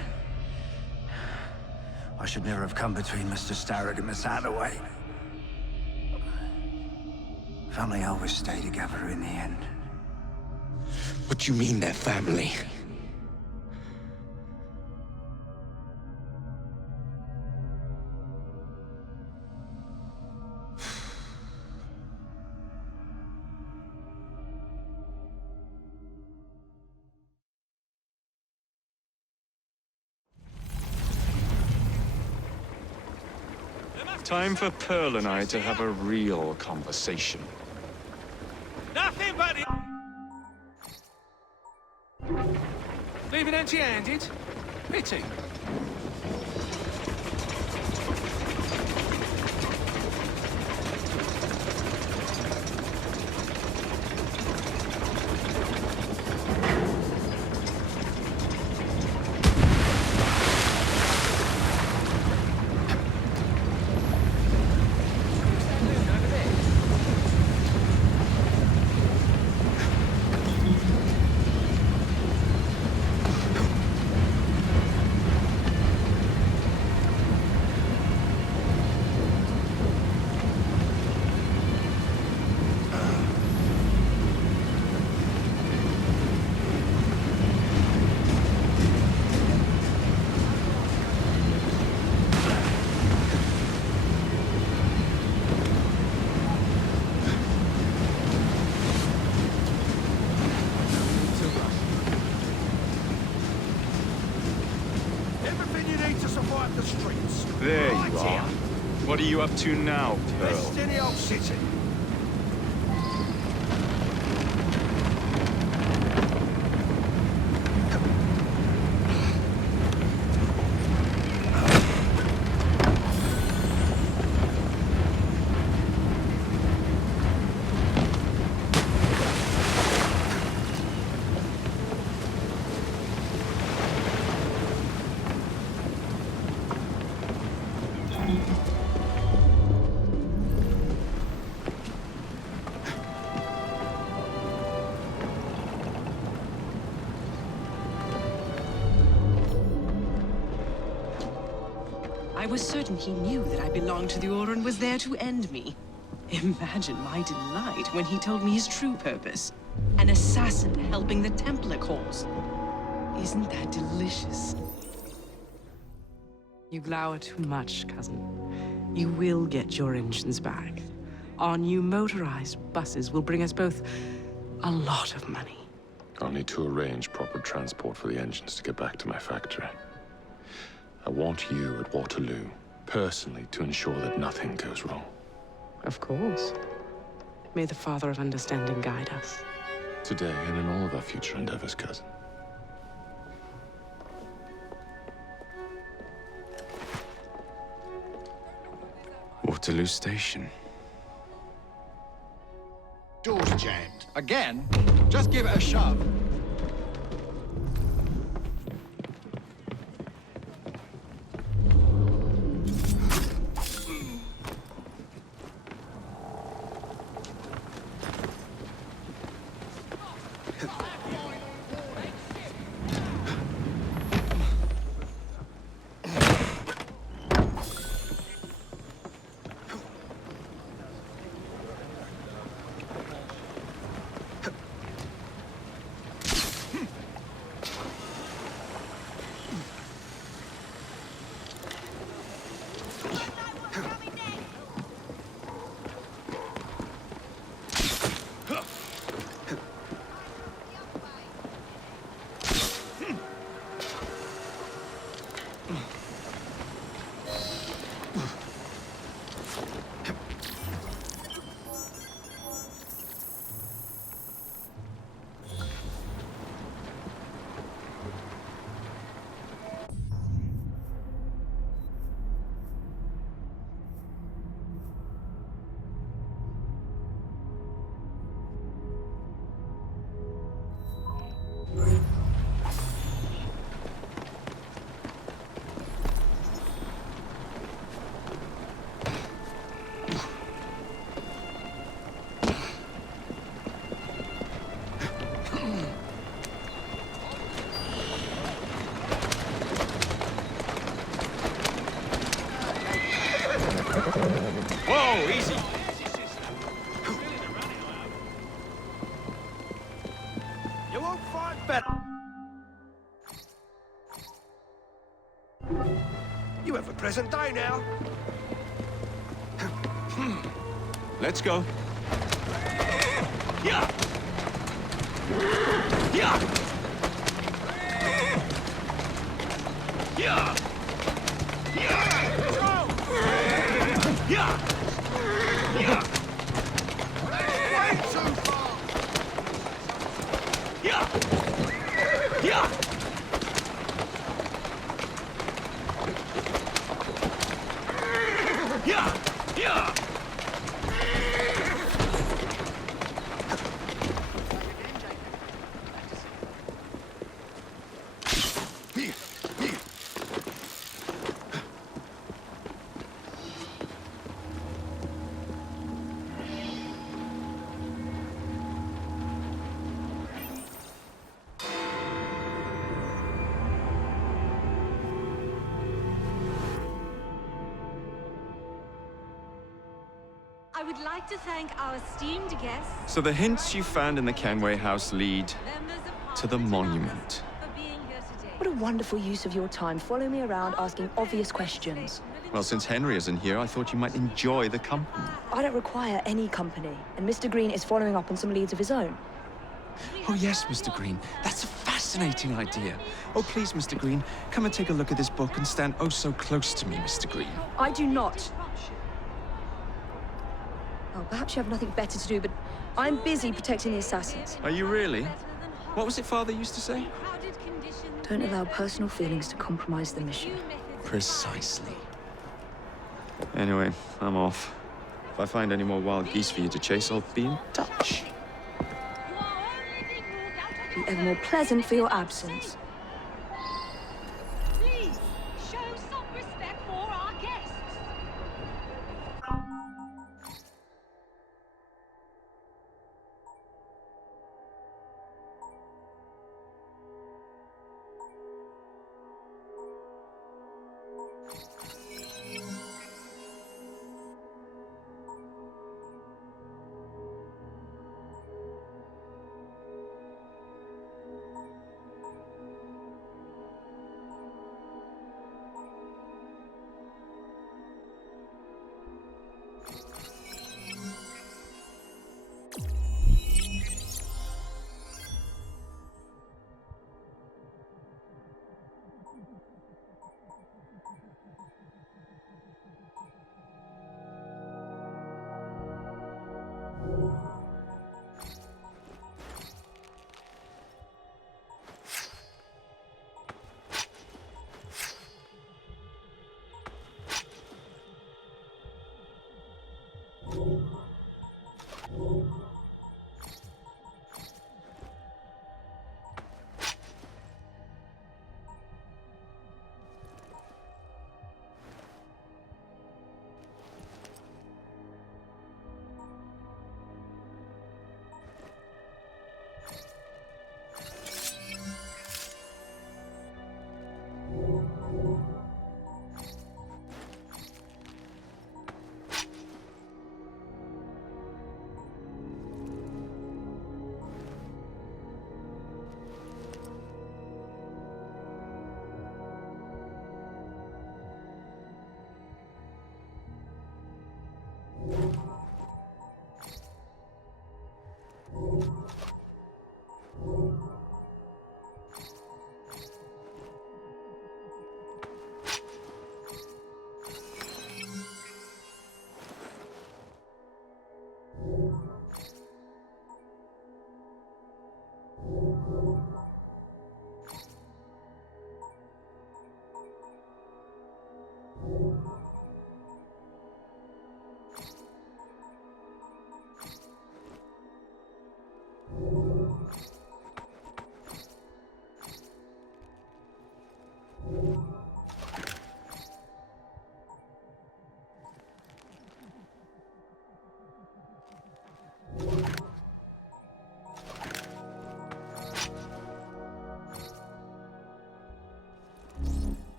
I should never have come between Mr. Starrett and Miss Attaway. Family always stay together in the end. What do you mean they're family? Time for Pearl and I to have a real conversation. Nothing but the... Leaving empty-handed? Pity. There you are. What are you up to now, Pearl? Best in the old city. I was certain he knew that I belonged to the Order and was there to end me. Imagine my delight when he told me his true purpose. An assassin helping the Templar cause. Isn't that delicious? You glower too much, cousin. You will get your engines back. Our new motorized buses will bring us both a lot of money. I'll need to arrange proper transport for the engines to get back to my factory. I want you at Waterloo, personally, to ensure that nothing goes wrong. Of course. May the Father of Understanding guide us. Today and in all of our future endeavors, cousin. Waterloo Station. Door's jammed. Again? Just give it a shove. won't fight better. You have a present day now. Let's go. Yeah. Yeah. Yeah. Yeah. Yeah. Yeah. Way too far. Yeah. Yeah. Yeah. Yeah. I would like to thank our esteemed guests. So the hints you found in the Kenway house lead to the monument. What a wonderful use of your time. Follow me around asking obvious questions. Well, since Henry isn't here, I thought you might enjoy the company. I don't require any company, and Mr. Green is following up on some leads of his own. Oh yes, Mr. Green. That's a fascinating idea. Oh, please, Mr. Green, come and take a look at this book and stand oh so close to me, Mr. Green. I do not. Oh, perhaps you have nothing better to do, but I'm busy protecting the assassins. Are you really? What was it Father used to say? Don't allow personal feelings to compromise the mission. Precisely. Anyway, I'm off. If I find any more wild geese for you to chase, I'll be in touch. Be ever more pleasant for your absence. Please, show some respect for our guests.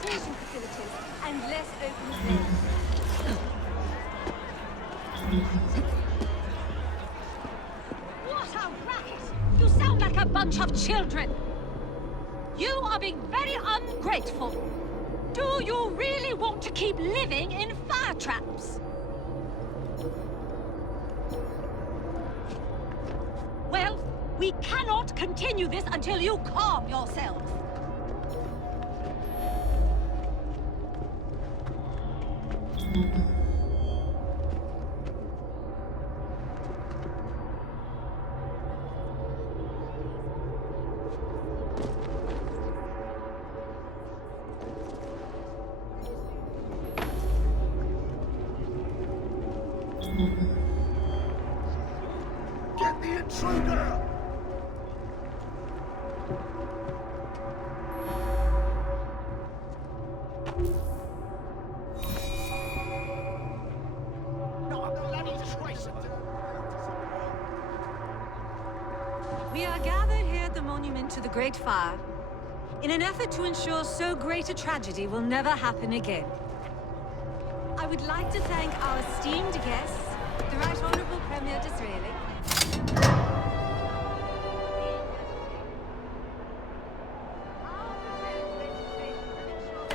sanitation facilities and less open space. What a racket! You sound like a bunch of children! You are being very ungrateful. Do you really want to keep living in fire traps? Well, we cannot continue this until you calm yourself. Get the intruder! We are gathered here at the monument to the Great Fire in an effort to ensure so great a tragedy will never happen again. I would like to thank our esteemed guests, the Right Honourable Premier Disraeli.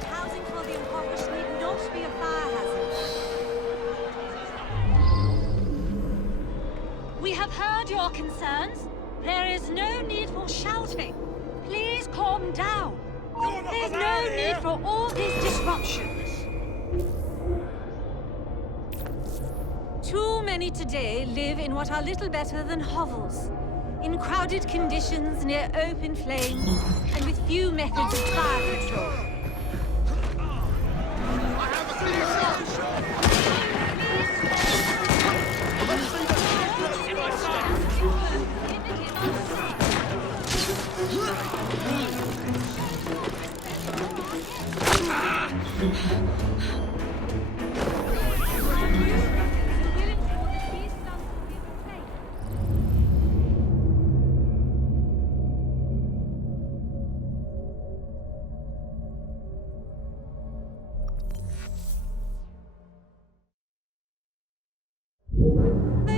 Housing for the impoverished need not be a fire hazard. We have heard your concerns. There is no need for shouting. Please calm down. There's no need for all this disruption. Too many today live in what are little better than hovels, in crowded conditions near open flames, and with few methods of fire control.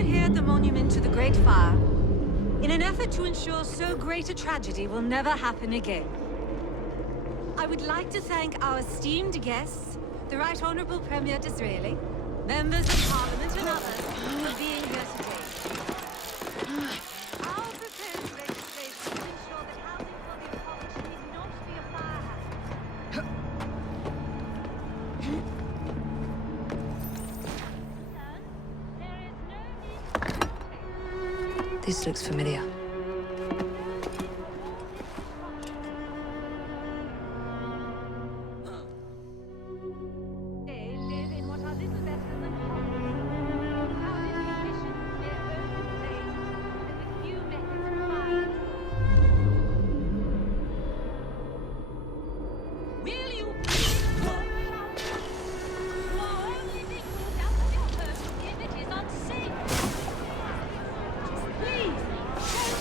Here at the monument to the Great Fire, in an effort to ensure so great a tragedy will never happen again. I would like to thank our esteemed guests, the Right Honourable Premier Disraeli, members of Parliament and others for being here today. Our proposed legislation will ensure that housing for the impoverished need not be a fire hazard. This looks familiar. They live in what are little better than hovels, crowded conditions near open flames, and with few methods of fire. Will you please stop shouting? You are only being called out of your post if it is unsafe. Please, show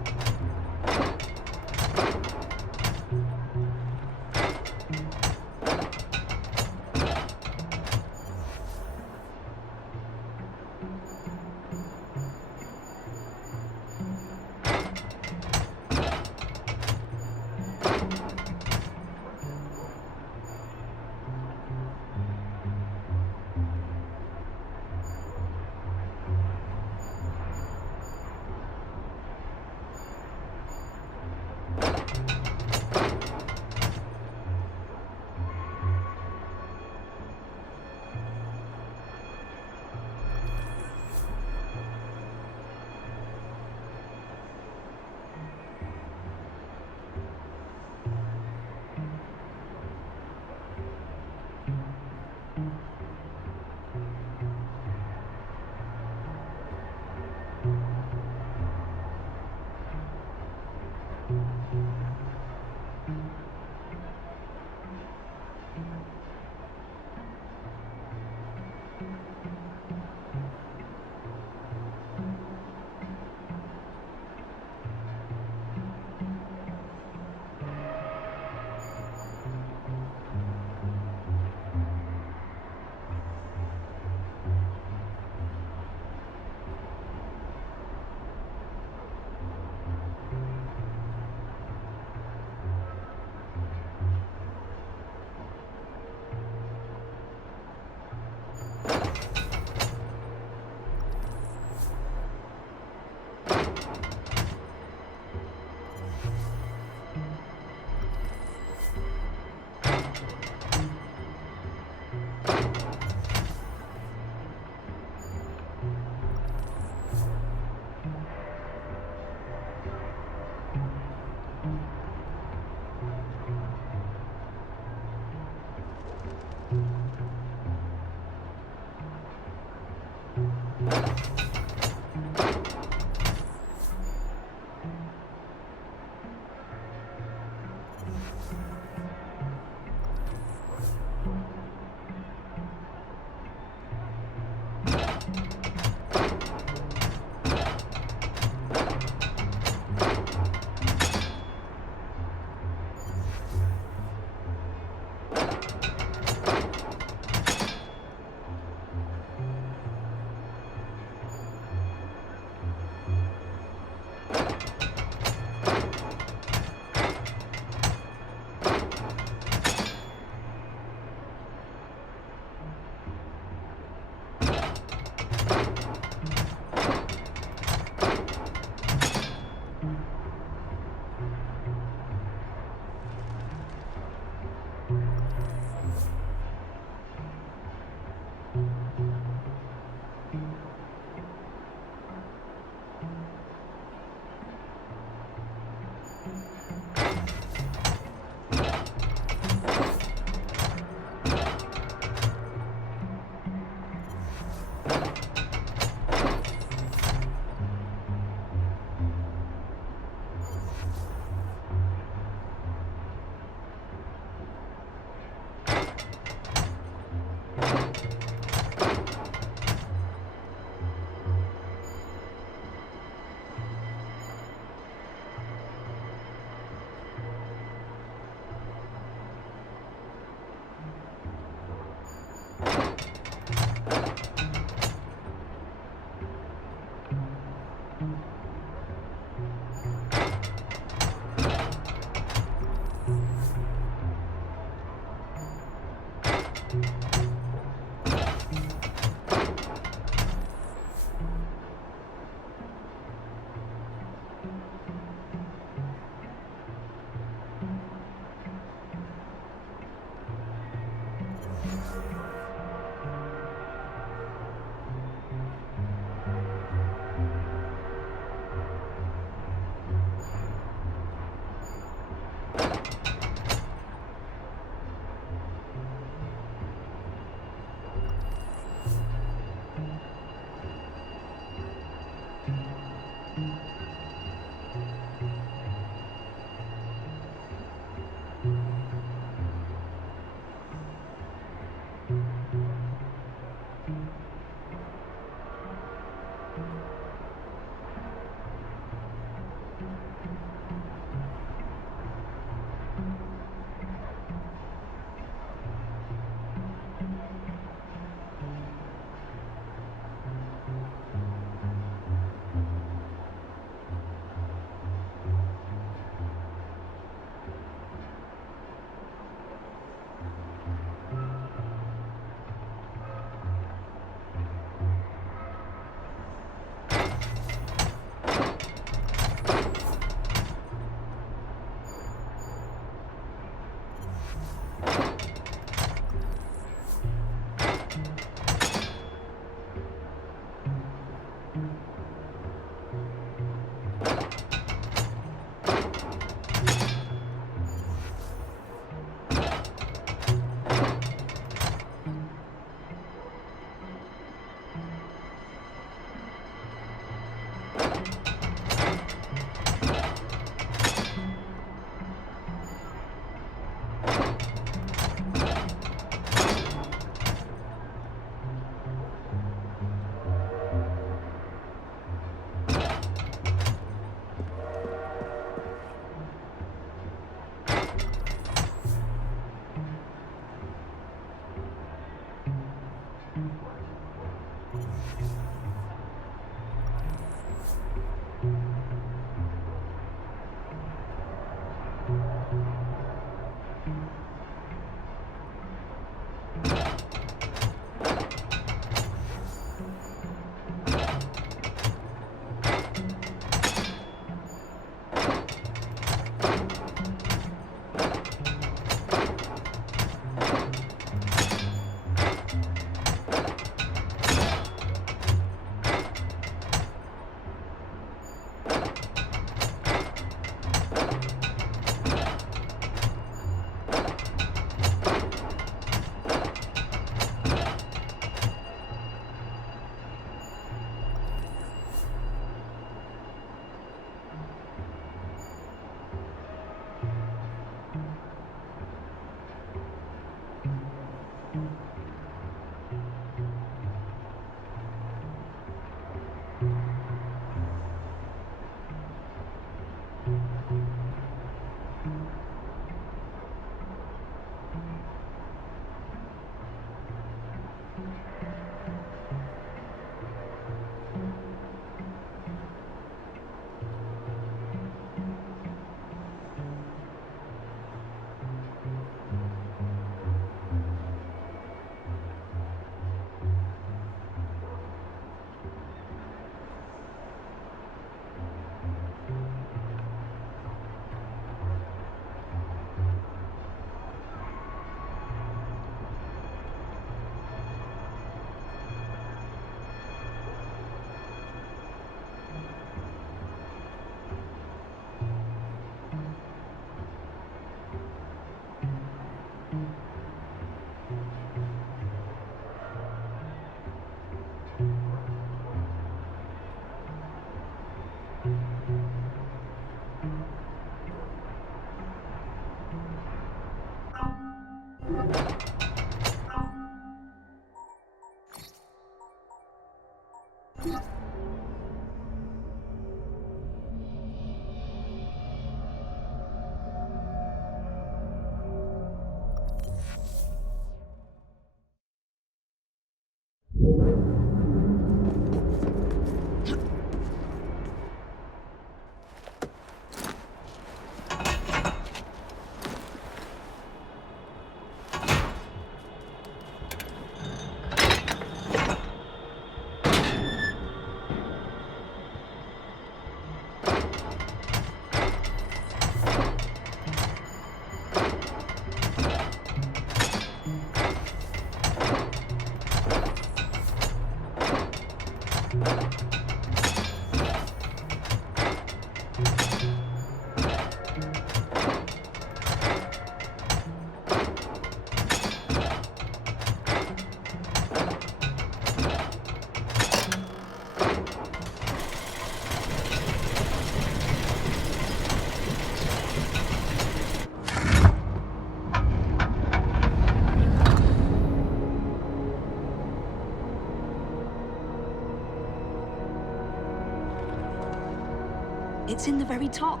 It's in the very top.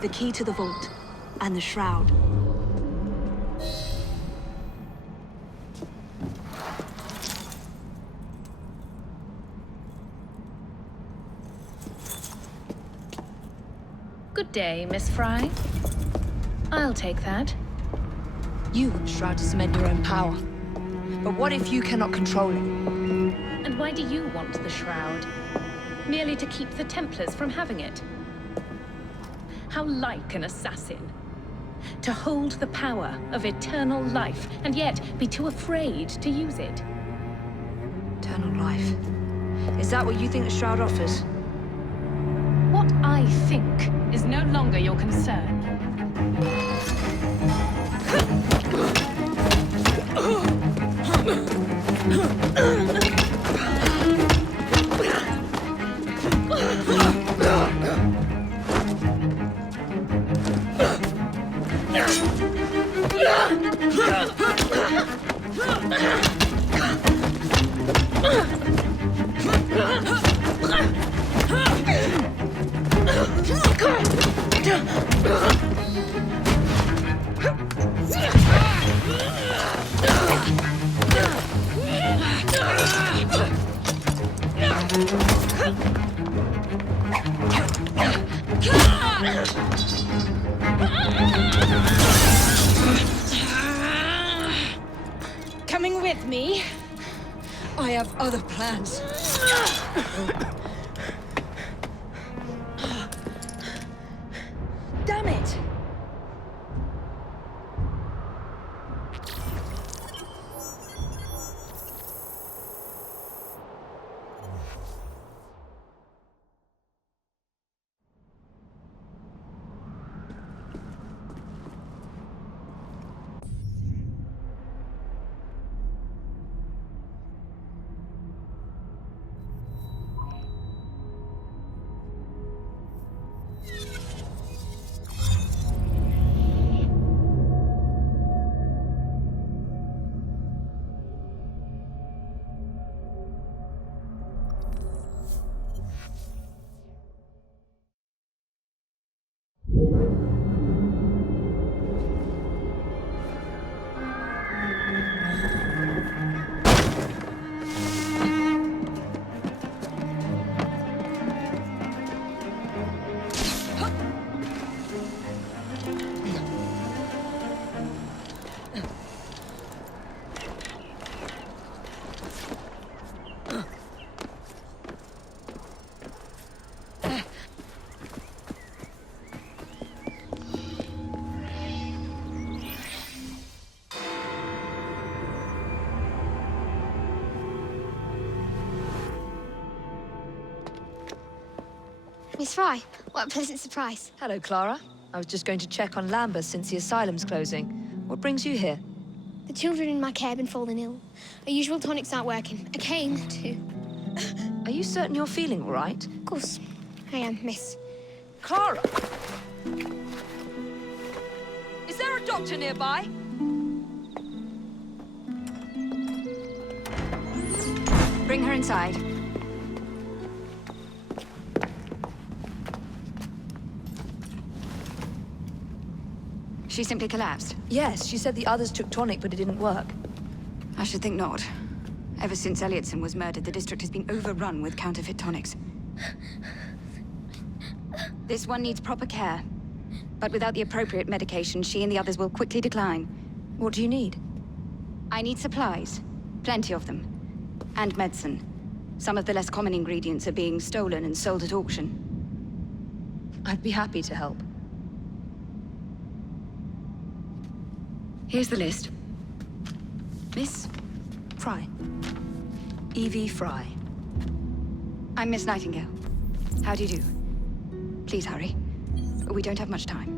The key to the vault, and the shroud. Good day, Miss Frye. I'll take that. You want the shroud to cement your own power. But what if you cannot control it? And why do you want the shroud? Merely to keep the Templars from having it? How like an assassin. To hold the power of eternal life, and yet be too afraid to use it. Eternal life. Is that what you think the shroud offers? What I think is no longer your concern. Coming with me? I have other plans. Damn it! Miss Frye, what a pleasant surprise. Hello, Clara. I was just going to check on Lambeth since the asylum's closing. What brings you here? The children in my care have been falling ill. Our usual tonics aren't working. I came to... Are you certain you're feeling all right? Of course, I am, miss. Clara! Is there a doctor nearby? Bring her inside. She simply collapsed. Yes, she said the others took tonic, but it didn't work. I should think not. Ever since Elliotson was murdered, the district has been overrun with counterfeit tonics. This one needs proper care. But without the appropriate medication, she and the others will quickly decline. What do you need? I need supplies. Plenty of them. And medicine. Some of the less common ingredients are being stolen and sold at auction. I'd be happy to help. Here's the list. Miss? Frye. Evie Frye. I'm Miss Nightingale. How do you do? Please hurry. We don't have much time.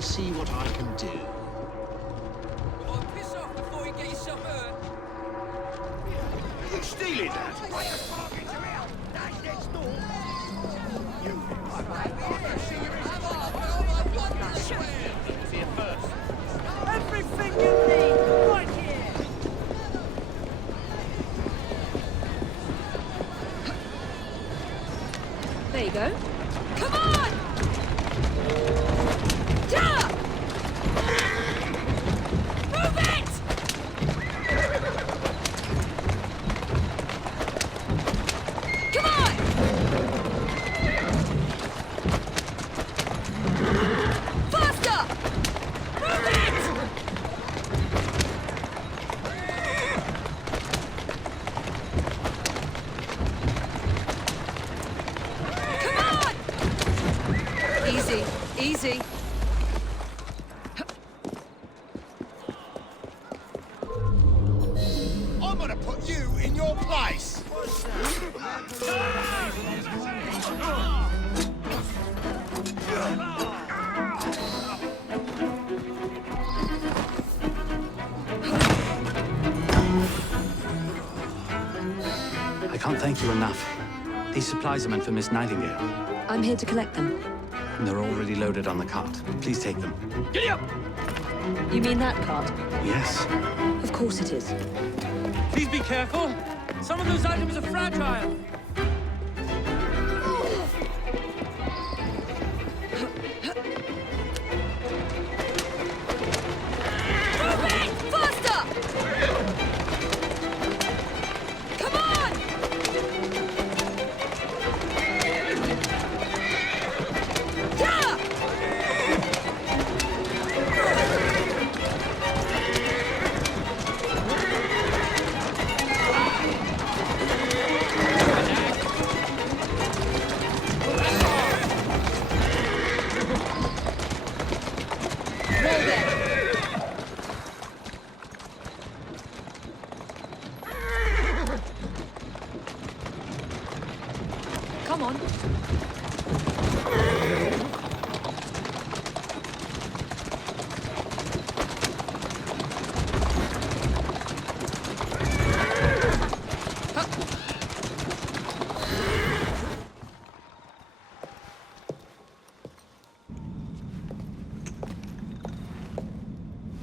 See what I can do. Piss off before you get yourself hurt. Are you stealing that? That's next door. Here first. Everything you need, right here! There you go. Come on! Move it! Come on! Faster! Move it! Come on! Easy, easy. I'm gonna put you in your place. I can't thank you enough. These supplies are meant for Miss Nightingale. I'm here to collect them. And they're already loaded on the cart. Please take them. Giddy up! You mean that cart? Yes. Of course it is. Please be careful. Some of those items are fragile. Move it!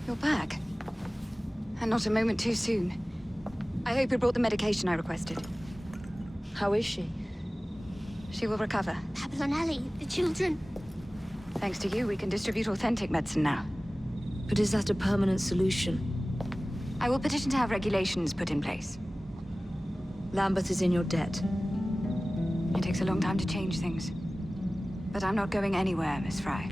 You're back. And not a moment too soon. I hope you brought the medication I requested. How is she? She will recover. Pablo and Ellie, the children. Thanks to you, we can distribute authentic medicine now. But is that a permanent solution? I will petition to have regulations put in place. Lambeth is in your debt. It takes a long time to change things. But I'm not going anywhere, Miss Frye.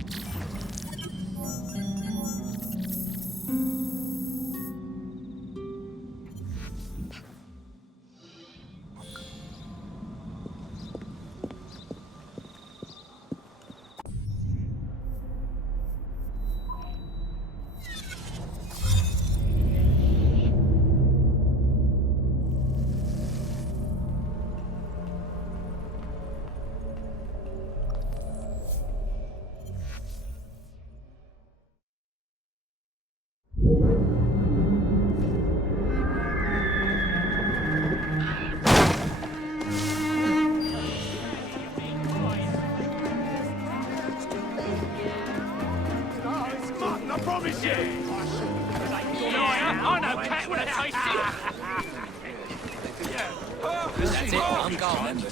I promise you! I know cat when I taste it! That's it, I'm gone.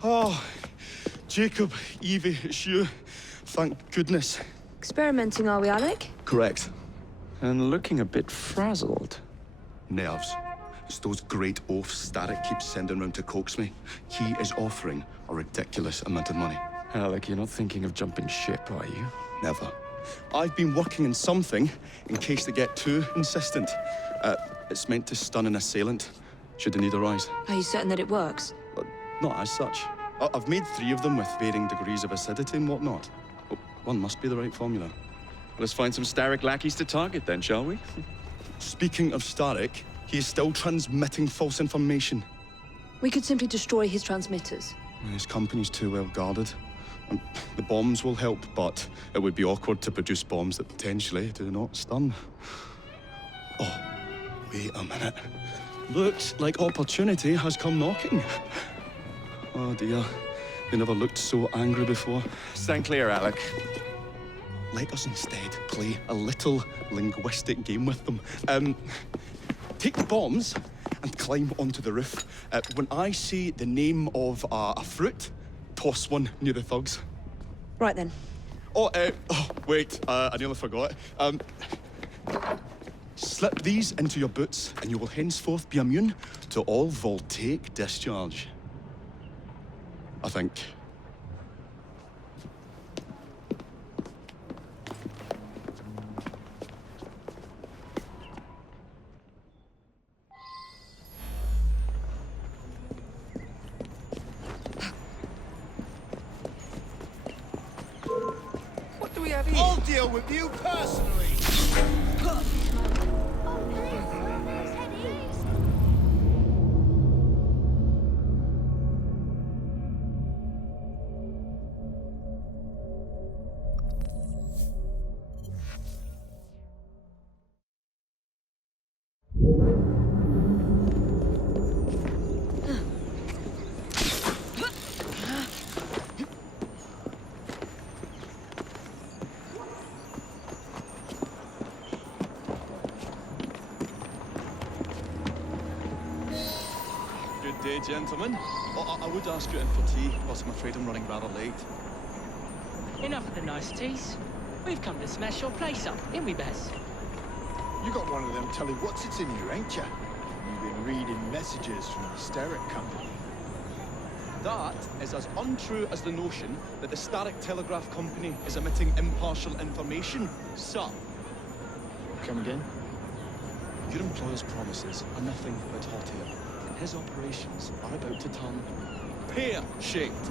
Oh, Jacob, Evie, it's you. Thank goodness. Experimenting, are we, Alec? Correct. And looking a bit frazzled. Nerves. It's those great oafs Starrick keeps sending round to coax me. He is offering a ridiculous amount of money. Alec, you're not thinking of jumping ship, are you? Never. I've been working on something in case they get too insistent. It's meant to stun an assailant, should the need arise. Are you certain that it works? Not as such. I've made 3 of them with varying degrees of acidity and whatnot. Oh, one must be the right formula. Let's find some Starrick lackeys to target then, shall we? Speaking of Starrick, he is still transmitting false information. We could simply destroy his transmitters. His company's too well guarded. The bombs will help, but it would be awkward to produce bombs that potentially do not stun. Oh, wait a minute. Looks like opportunity has come knocking. Oh dear, they never looked so angry before. Stand clear, Alec. Let us instead play a little linguistic game with them. Take the bombs and climb onto the roof. When I say the name of a fruit, toss one near the thugs. Right then. Oh, wait, I nearly forgot. Slip these into your boots and you will henceforth be immune to all voltaic discharge. I think. What do we have here? I'll deal with you personally. Good day, gentlemen. I would ask you in for tea, but I'm afraid I'm running rather late. Enough of the niceties. We've come to smash your place up, ain't we, Bess? You got one of them telly what's-its in you, ain't ya? You've been reading messages from the Starrick Company. That is as untrue as the notion that the Starrick Telegraph Company is emitting impartial information, sir. Come again? Your employer's promises are nothing but hot air, and his operations are about to turn pear-shaped.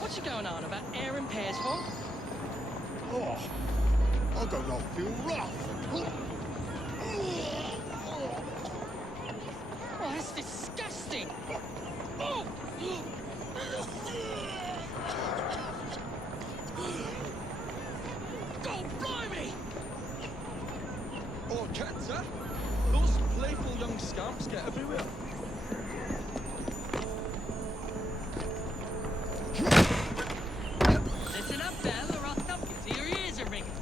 What's you going on about air and pears for? Oh, I don't know, feel rough. Oh, that's disgusting! Oh! God blimey! Oh, kids, eh? Those playful young scamps get everywhere. Listen up, Del, or I'll thump you till your ears are ringing.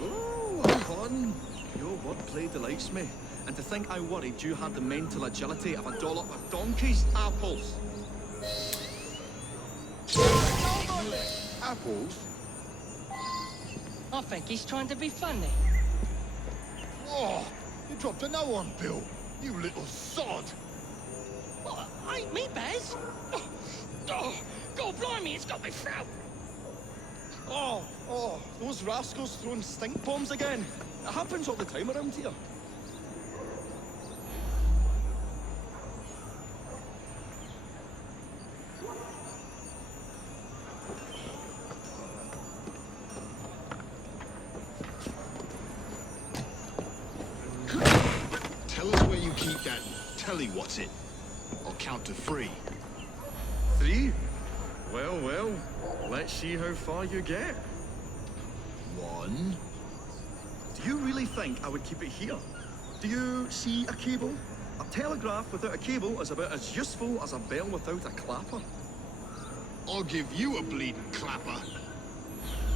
Oh, fun. Your wordplay delights me. And to think I worried you had the mental agility of a dollop of donkey's apples. Apples? I think he's trying to be funny. Oh, you dropped a no one, Bill. You little sod. What? Ain't me, Bez? Oh, God blimey, it's got me throat. Oh, those rascals throwing stink bombs again. It happens all the time around here. Tell us where you keep that telly-what's-it. I'll count to 3. 3? Well, let's see how far you get. 1. Do you really think I would keep it here? Do you see a cable? A telegraph without a cable is about as useful as a bell without a clapper. I'll give you a bleeding clapper.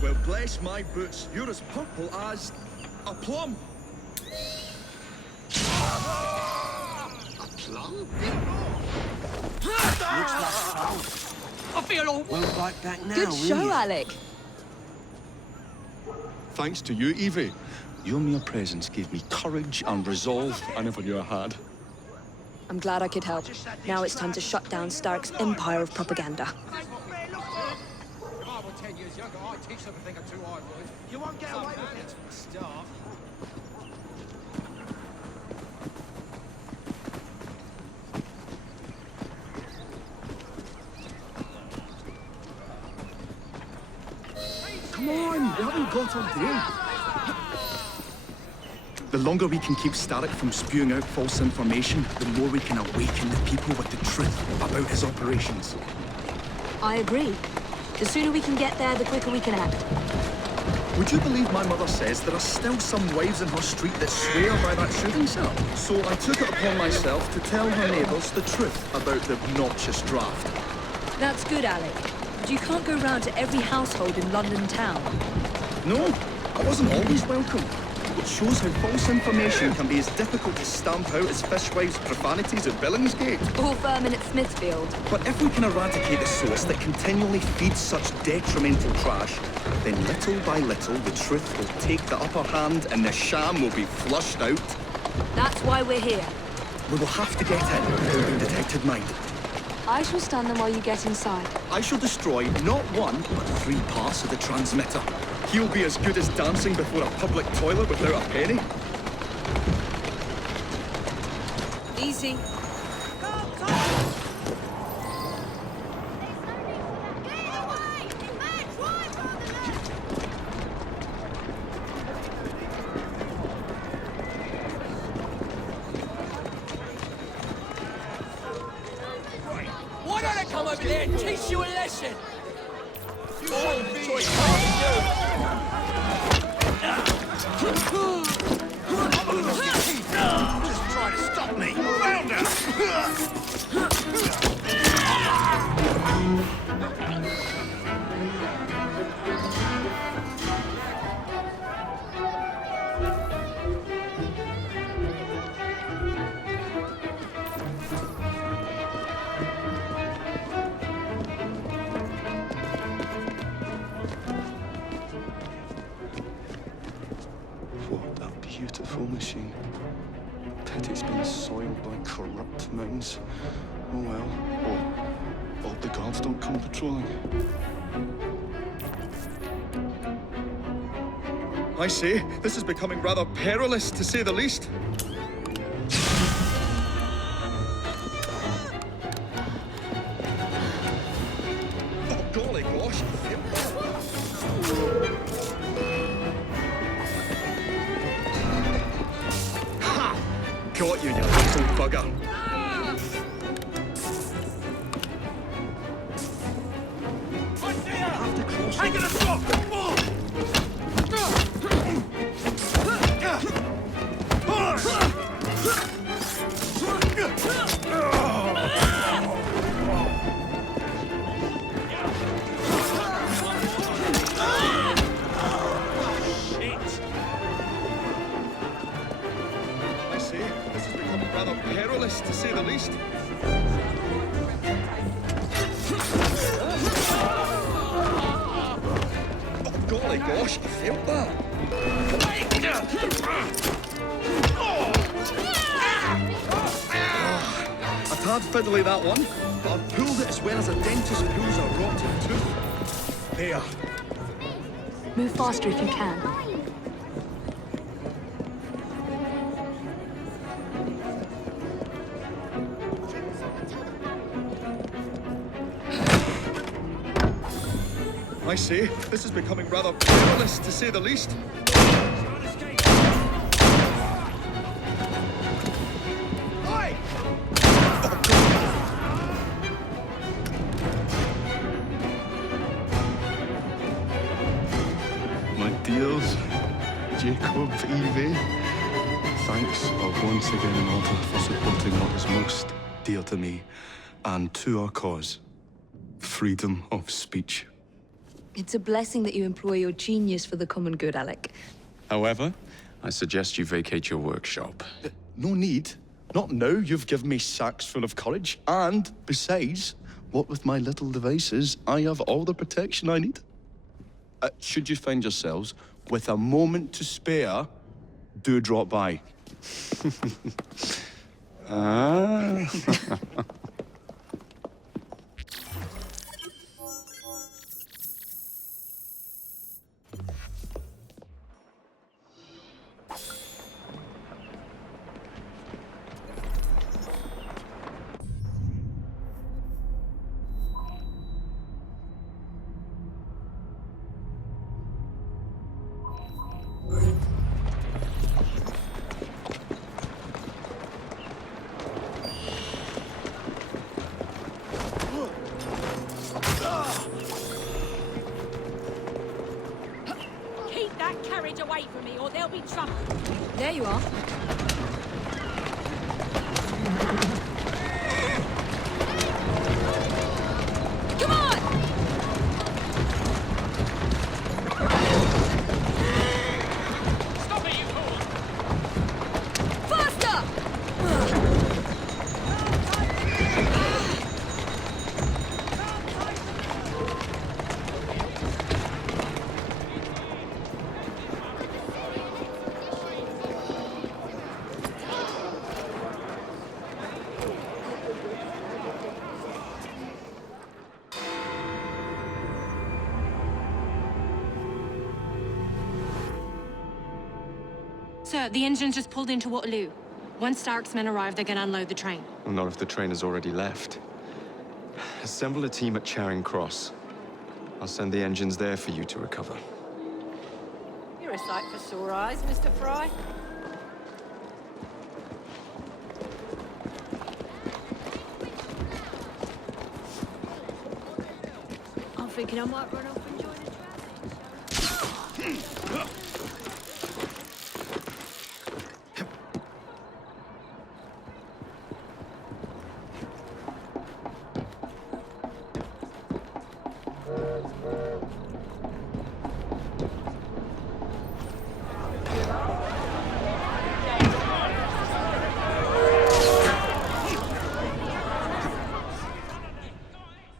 Well, bless my boots, you're as purple as a plum. A plum? Looks like fun. I feel all... We'll fight back now, Good will show, you? Alec. Thanks to you, Evie. Your mere presence gave me courage and resolve I never knew I had. I'm glad I could help. Now it's time to shut down Starrick's empire of propaganda. If I were 10 years younger, I'd teach them a thing or two, I would. You won't get away with it. Starve. Come on, we haven't got all day. The longer we can keep Starrick from spewing out false information, the more we can awaken the people with the truth about his operations. I agree. The sooner we can get there, the quicker we can act. Would you believe my mother says there are still some wives in her street that swear by that shooting cell? So I took it upon myself to tell her neighbours the truth about the obnoxious draft. That's good, Alec. But you can't go round to every household in London town. No, I wasn't always welcome. Which shows how false information can be as difficult to stamp out as fishwives' profanities at Billingsgate. Or vermin at Smithfield. But if we can eradicate the source that continually feeds such detrimental trash, then little by little the truth will take the upper hand and the sham will be flushed out. That's why we're here. We will have to get in without being detected, mind. I shall stand them while you get inside. I shall destroy not 1, but 3 parts of the transmitter. He'll be as good as dancing before a public toilet without a penny. Easy. Why don't I come over there and teach you a lesson? You shouldn't be Just try to stop me. Found What a beautiful control machine. Pity it's been soiled by corrupt minds. Oh well. Oh, hope the guards don't come patrolling. I say, this is becoming rather perilous, to say the least. Oh, golly gosh. Ha! Got you, you little bugger. Take it a stop! I say, this is becoming rather perilous, to say the least. Oh, golly gosh, I felt that. A tad fiddly, that one, but I pulled it as well as a dentist pulls a rotten tooth. There. Move faster if you can. I say, this is becoming rather perilous, to say the least. My dears, Jacob Frye, thanks are once again in order for supporting what is most dear to me and to our cause, freedom of speech. It's a blessing that you employ your genius for the common good, Alec. However, I suggest you vacate your workshop. No need. Not now. You've given me sacks full of courage. And besides, what with my little devices, I have all the protection I need. Should you find yourselves with a moment to spare, do drop by. Ah. Keep that carriage away from me, or there'll be trouble. There you are. Come on! Stop it, you fool! Faster! Sir, the engine's just pulled into Waterloo. Once Starrick's men arrive, they're gonna unload the train. Well, not if the train has already left. Assemble a team at Charing Cross. I'll send the engines there for you to recover. You're a sight for sore eyes, Mr. Frye. I'm thinking I might run off and join a traffic.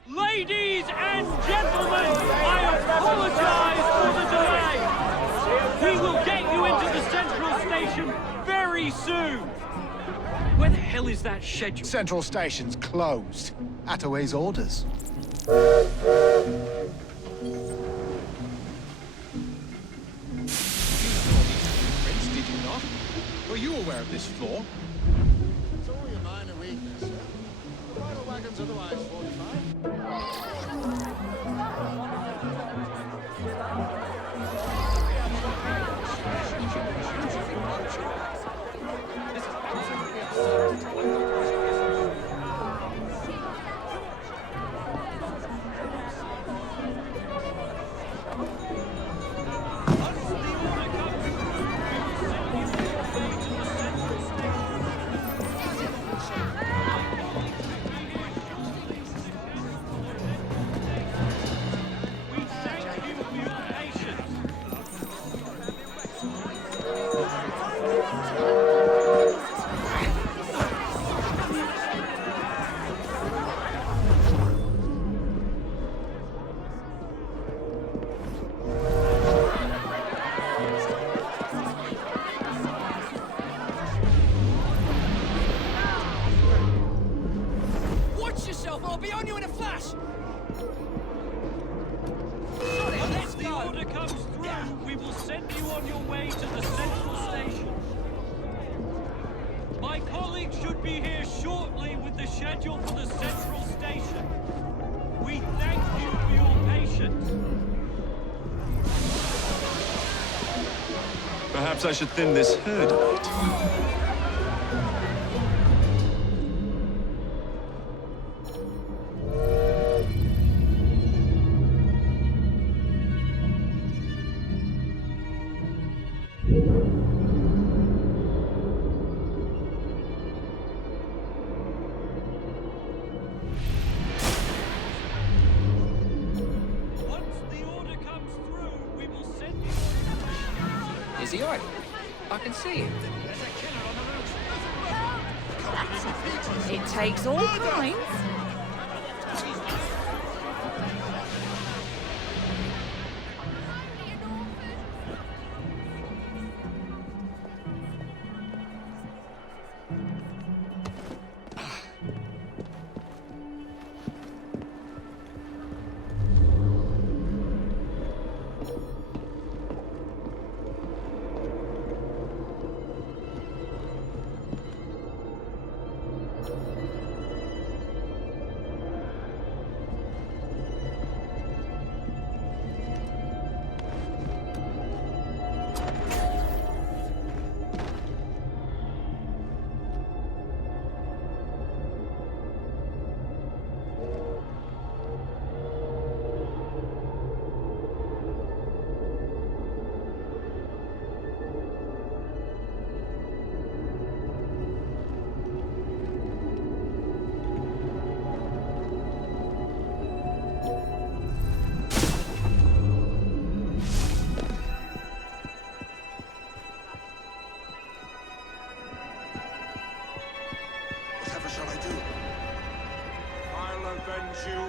Ladies and gentlemen, I schedule. Central Station's closed. Attaway's orders. Did you not? Were you aware of this flaw? It's only a minor weakness, sir. The vital wagon's otherwise fortified. Watch yourself, I'll be on you in a flash! Unless the order comes through, we will send you on your way to the central station. My colleague should be here shortly with the schedule for the central station. We thank you for your patience. Perhaps I should thin this herd a bit. Once the order comes through, we will send you. Is he alright? I can see him. It takes all kinds. Whatever shall I do? I'll avenge you.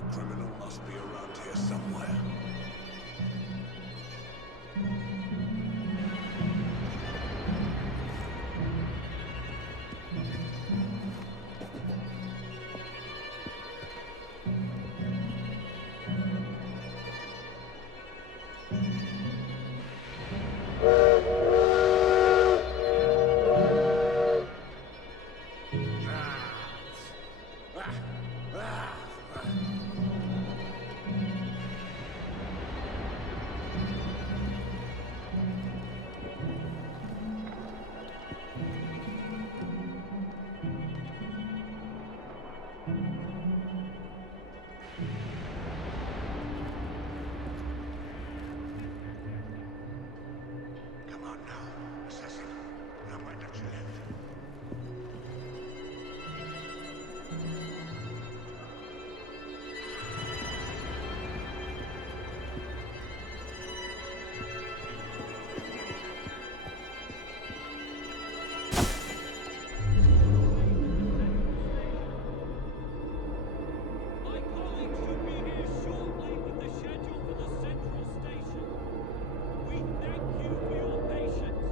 The criminal must be around here somewhere. Come on now, assassin. How might that you live? My colleague should be here shortly with the schedule for the central station. We thank you for your patience. My colleague should be here shortly with the schedule for the central station. We thank you for your patience. My colleague should be here shortly with the schedule for the central station. We thank you for your patience. My colleague should be here shortly with the schedule for the central station. We thank you for your patience.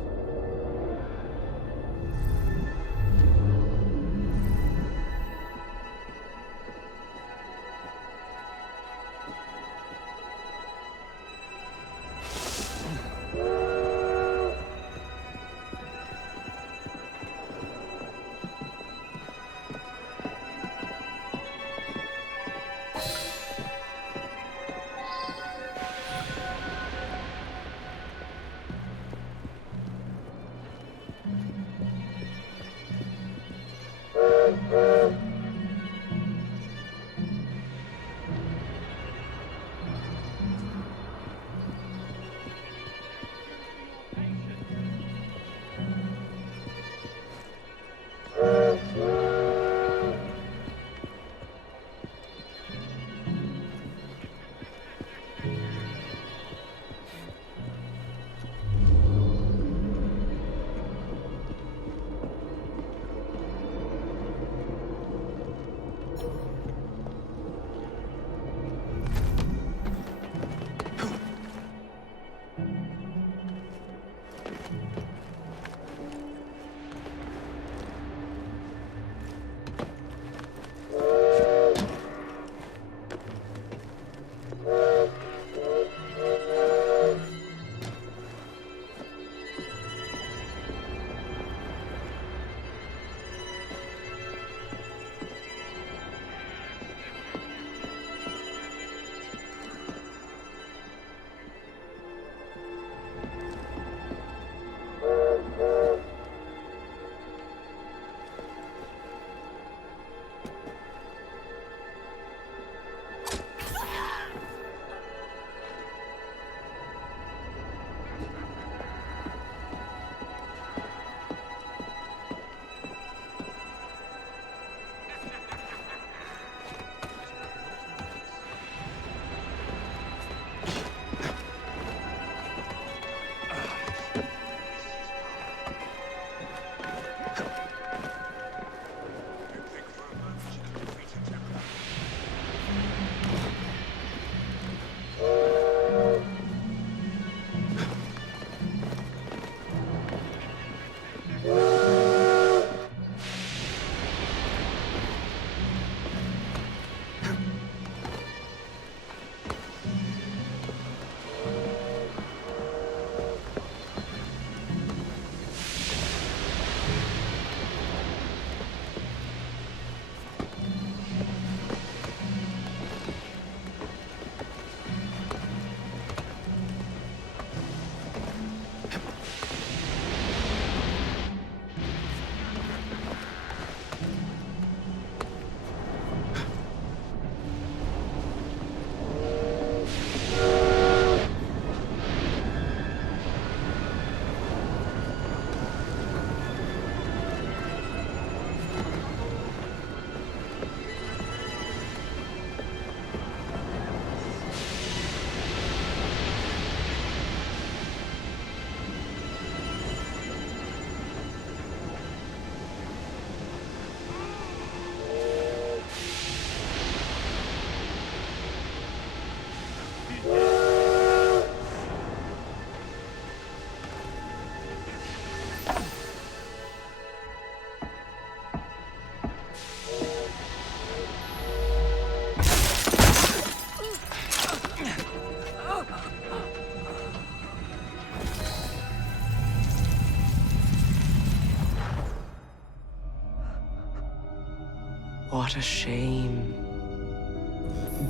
What a shame.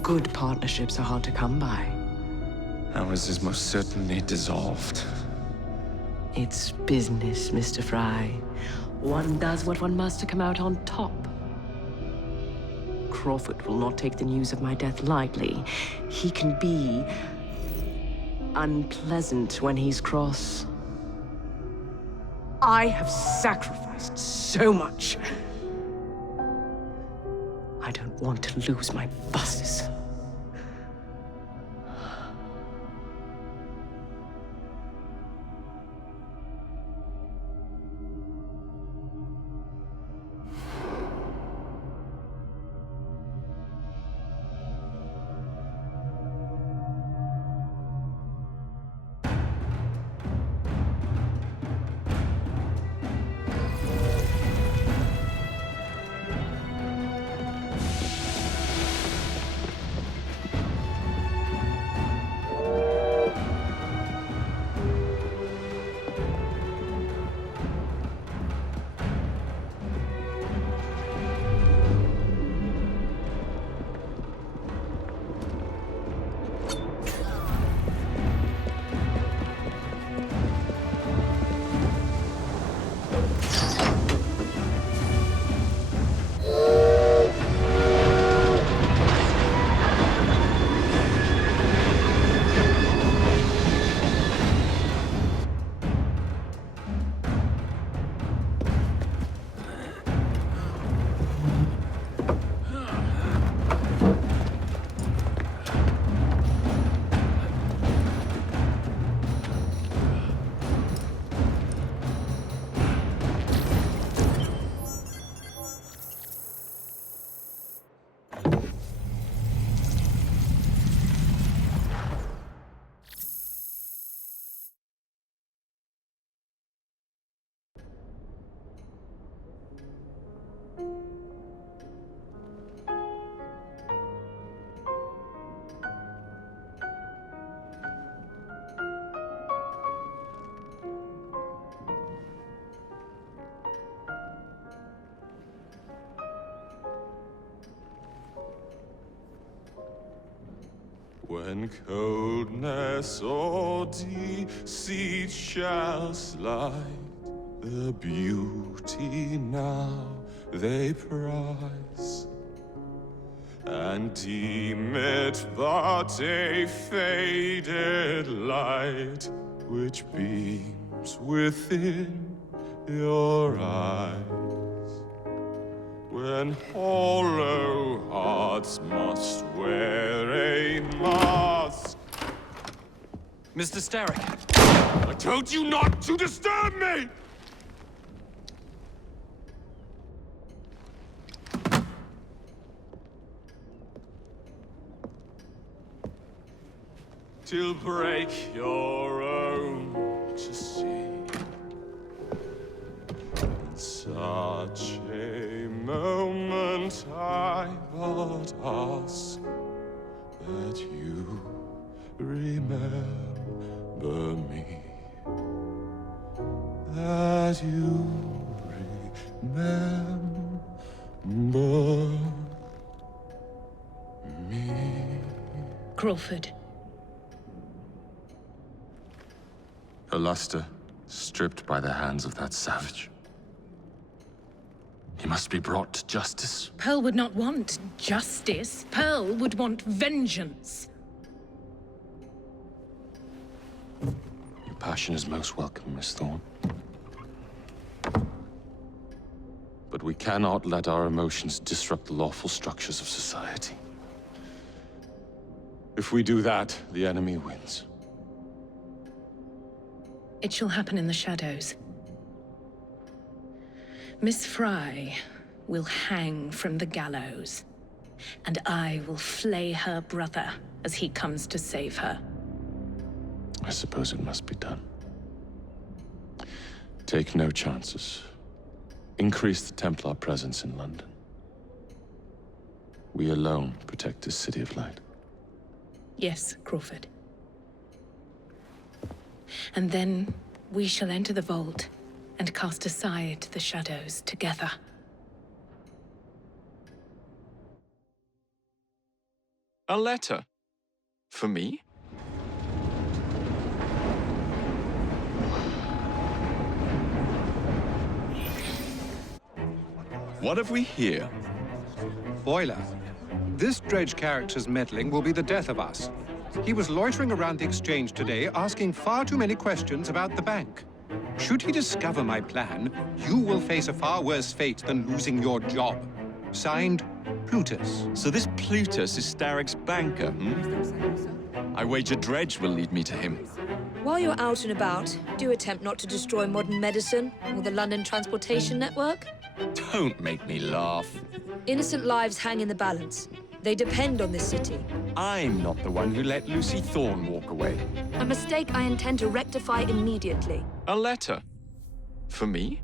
Good partnerships are hard to come by. Ours is most certainly dissolved. It's business, Mr. Frye. One does what one must to come out on top. Crawford will not take the news of my death lightly. He can be unpleasant when he's cross. I have sacrificed so much. I don't want to lose my buses. When coldness or deceit shall slide, the beauty now they prize, and deem it but a faded light which beams within your eyes. When hollow hearts must wear a mask. Mr. Starrick! I told you not to disturb me! Till break your own to see. In such a moment I but ask that you remember me. That you remember me. Crawford. Her luster stripped by the hands of that savage. He must be brought to justice. Pearl would not want justice. Pearl would want vengeance. Your passion is most welcome, Miss Thorne. But we cannot let our emotions disrupt the lawful structures of society. If we do that, the enemy wins. It shall happen in the shadows. Miss Frye will hang from the gallows, and I will flay her brother as he comes to save her. I suppose it must be done. Take no chances. Increase the Templar presence in London. We alone protect this city of light. Yes, Crawford. And then we shall enter the vault and cast aside the shadows together. A letter? For me? What have we here? Boiler. This dredge character's meddling will be the death of us. He was loitering around the exchange today, asking far too many questions about the bank. Should he discover my plan, you will face a far worse fate than losing your job. Signed, Plutus. So this Plutus is Starrick's banker, I wager Dredge will lead me to him. While you're out and about, do attempt not to destroy modern medicine or the London transportation network. Don't make me laugh. Innocent lives hang in the balance. They depend on this city. I'm not the one who let Lucy Thorne walk away. A mistake I intend to rectify immediately. A letter? For me?